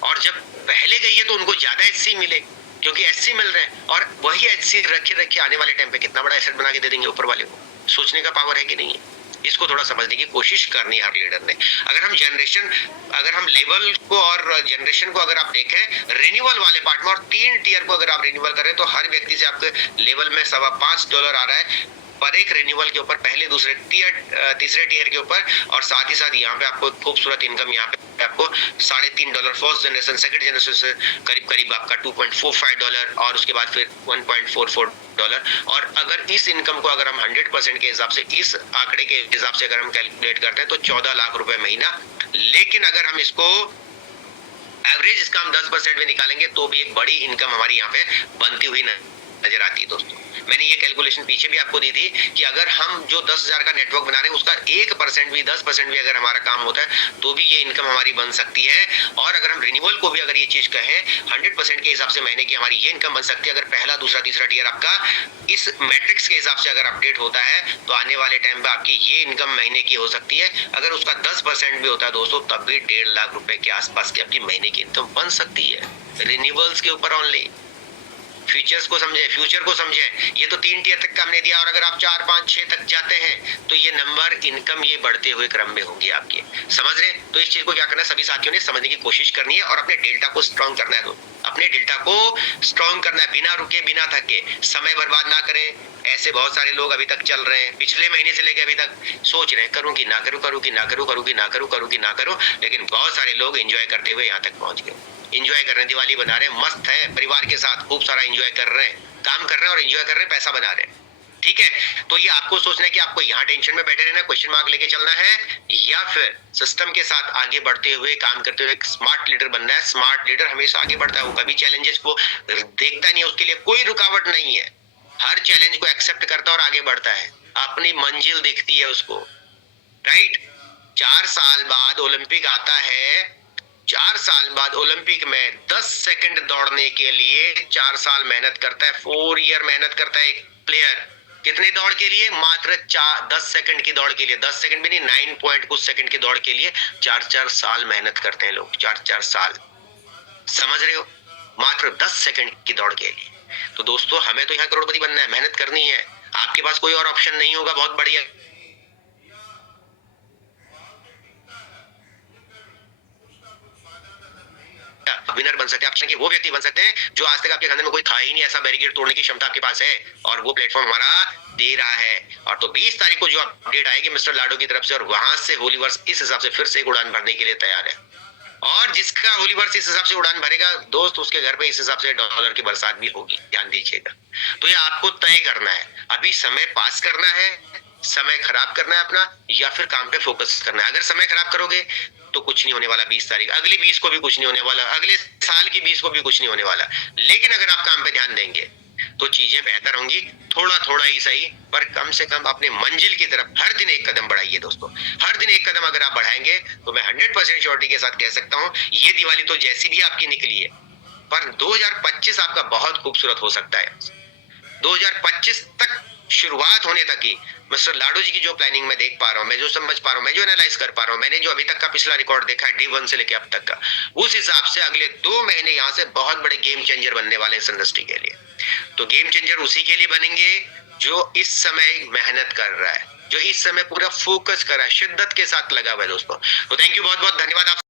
और जब पहले गई है तो उनको ज्यादा एचसी मिले क्योंकि एचसी मिल रहे हैं, और वही एचसी रखे रखे आने वाले टाइम पे कितना बड़ा एसेट बना के दे देंगे ऊपर वाले को। सोचने का पावर है कि नहीं है, इसको थोड़ा समझने की कोशिश करनी है हर लीडर ने। अगर हम लेवल को और जनरेशन को अगर आप देखें रिन्यूअल वाले पार्ट में, और 3 टियर को अगर आप रिन्यूअल करें तो हर व्यक्ति से आपके लेवल में $5.25 आ रहा है पर एक रिन्यूअल के ऊपर, पहले, दूसरे, तीसरे टियर के ऊपर। और साथ ही साथ यहाँ पे आपको खूबसूरत इनकम यहाँ पे आपको $3.5 फर्स्ट जनरेशन, सेकंड जनरेशन से करीब करीब आपका $2.45 और उसके बाद फिर $1.44। और अगर इस इनकम को अगर हम 100% के हिसाब से, इस आंकड़े के हिसाब से अगर हम कैलकुलेट करते हैं तो 14 लाख रुपए महीना। लेकिन अगर हम इसको एवरेज इसका हम 10% में निकालेंगे तो भी एक बड़ी इनकम हमारी यहाँ पे बनती हुई नजर आती है दोस्तों। मैंने ये कैलकुलेशन पीछे भी आपको दी थी कि अगर हम जो 10,000 का नेटवर्क बना रहे हैं उसका 1% भी, 10% भी अगर हमारा काम होता है तो भी ये इनकम हमारी बन सकती है। और अगर हम रिन्यूअल को भी अगर ये चीज कहें 100% के हिसाब से महीने की हमारी ये इनकम बन सकती है। अगर पहला, दूसरा, तीसरा टियर आपका इस मैट्रिक्स के हिसाब से अगर अपडेट होता है तो आने वाले टाइम पे आपकी ये इनकम महीने की हो सकती है। अगर उसका 10% भी होता है दोस्तों तब भी 1.5 लाख रुपए के आसपास की आपकी महीने की इनकम बन सकती है, रिन्यूअल्स के ऊपर ऑनली। फ्यूचर्स को समझे, फ्यूचर को समझे। ये तो 3 टियर तक का हमने दिया, और अगर आप 4, 5, 6 तक जाते हैं तो ये नंबर इनकम ये बढ़ते हुए क्रम में होंगे आपके, समझ रहे। तो इस चीज को क्या करना है, सभी साथियों ने समझने की कोशिश करनी है और अपने डेल्टा को स्ट्रॉन्ग करना है। तो अपने डेल्टा को स्ट्रॉन्ग करना है, बिना रुके बिना थके, समय बर्बाद ना करें। ऐसे बहुत सारे लोग अभी तक चल रहे हैं, पिछले महीने से लेकर अभी तक सोच रहे हैं करूं कि ना करूं, करूं कि ना करूं, करूं कि ना करूं, करूं कि ना करूं, लेकिन बहुत सारे लोग एंजॉय करते हुए यहाँ तक पहुंच गए। एंजॉय कर रहे हैं, दिवाली बना रहे हैं, मस्त है, परिवार के साथ खूब सारा एंजॉय कर रहे हैं, काम कर रहे हैं और एंजॉय कर रहे हैं, पैसा बना रहे हैं। ठीक है, तो ये आपको सोचना है कि आपको यहाँ टेंशन में बैठे रहना, क्वेश्चन मार्क लेके चलना है, या फिर सिस्टम के साथ आगे बढ़ते हुए काम करते हुए एक स्मार्ट लीडर बनना है। स्मार्ट लीडर हमेशा आगे बढ़ता है, वो कभी चैलेंजेस को देखता नहीं है, उसके लिए कोई रुकावट नहीं है, हर चैलेंज को एक्सेप्ट करता है और आगे बढ़ता है, अपनी मंजिल दिखती है उसको। राइट, 4 साल बाद ओलंपिक आता है, 4 साल बाद ओलंपिक में 10 सेकंड दौड़ने के लिए 4 साल मेहनत करता है, 4 ईयर मेहनत करता है एक प्लेयर। कितने दौड़ के लिए? मात्र 10 सेकंड की दौड़ के लिए, 10 सेकंड भी नहीं, 9 पॉइंट कुछ सेकंड की दौड़ के लिए 4-4 साल मेहनत करते हैं लोग, 4-4 साल, समझ रहे हो, मात्र 10 सेकंड की दौड़ के लिए। तो दोस्तों हमें तो यहाँ करोड़पति बनना है, मेहनत करनी है, आपके पास कोई और ऑप्शन नहीं होगा। बहुत बढ़िया, विनर बन सकते हैं, आप वो व्यक्ति बन सकते हैं जो आज तक आपके खानदान में कोई था ही नहीं, ऐसा बैरिकेड तोड़ने की क्षमता आपके पास है, और वो प्लेटफॉर्म हमारा दे रहा है। और तो 20 तारीख को जो अपडेट आएगी मिस्टर लाडो की तरफ से, और वहां से होलीवर्स इस हिसाब से फिर से एक उड़ान भरने के लिए तैयार है, और जिसका होलीवर्स इस हिसाब से उड़ान भरेगा दोस्त, उसके घर पे इस हिसाब से डॉलर की बरसात भी होगी, ध्यान दीजिएगा। तो ये आपको तय करना है, अभी समय पास करना है, समय खराब करना है अपना, या फिर काम पे फोकस करना है। अगर समय खराब करोगे तो कुछ नहीं होने वाला, 20 तारीख, अगली 20 को भी कुछ नहीं होने वाला, अगले साल की 20 को भी कुछ नहीं होने वाला। लेकिन अगर आप काम पे ध्यान देंगे तो चीजें बेहतर होंगी, थोड़ा थोड़ा ही सही, पर कम से कम अपने मंजिल की तरफ हर दिन एक कदम बढ़ाइए दोस्तों। हर दिन एक कदम अगर आप बढ़ाएंगे तो मैं 100% श्योरिटी के साथ कह सकता हूं, ये दिवाली तो जैसी भी आपकी निकली है, पर 2025 आपका बहुत खूबसूरत हो सकता है। 2025 तक शुरुआत होने तक ही मिस्टर लाडो जी की जो प्लानिंग मैं देख पा रहा हूँ, मैं जो समझ पा रहा हूँ, मैं जो एनालाइज कर पा रहा हूँ, मैंने जो अभी तक का पिछला रिकॉर्ड देखा है डे 1 से लेके अब तक का, उस हिसाब से अगले 2 महीने यहाँ से बहुत बड़े गेम चेंजर बनने वाले इस इंडस्ट्री के लिए। तो गेम चेंजर उसी के लिए बनेंगे जो इस समय मेहनत कर रहा है, जो इस समय पूरा फोकस कर रहा है, शिद्दत के साथ लगा हुआ है दोस्तों। तो थैंक यू, बहुत बहुत धन्यवाद आप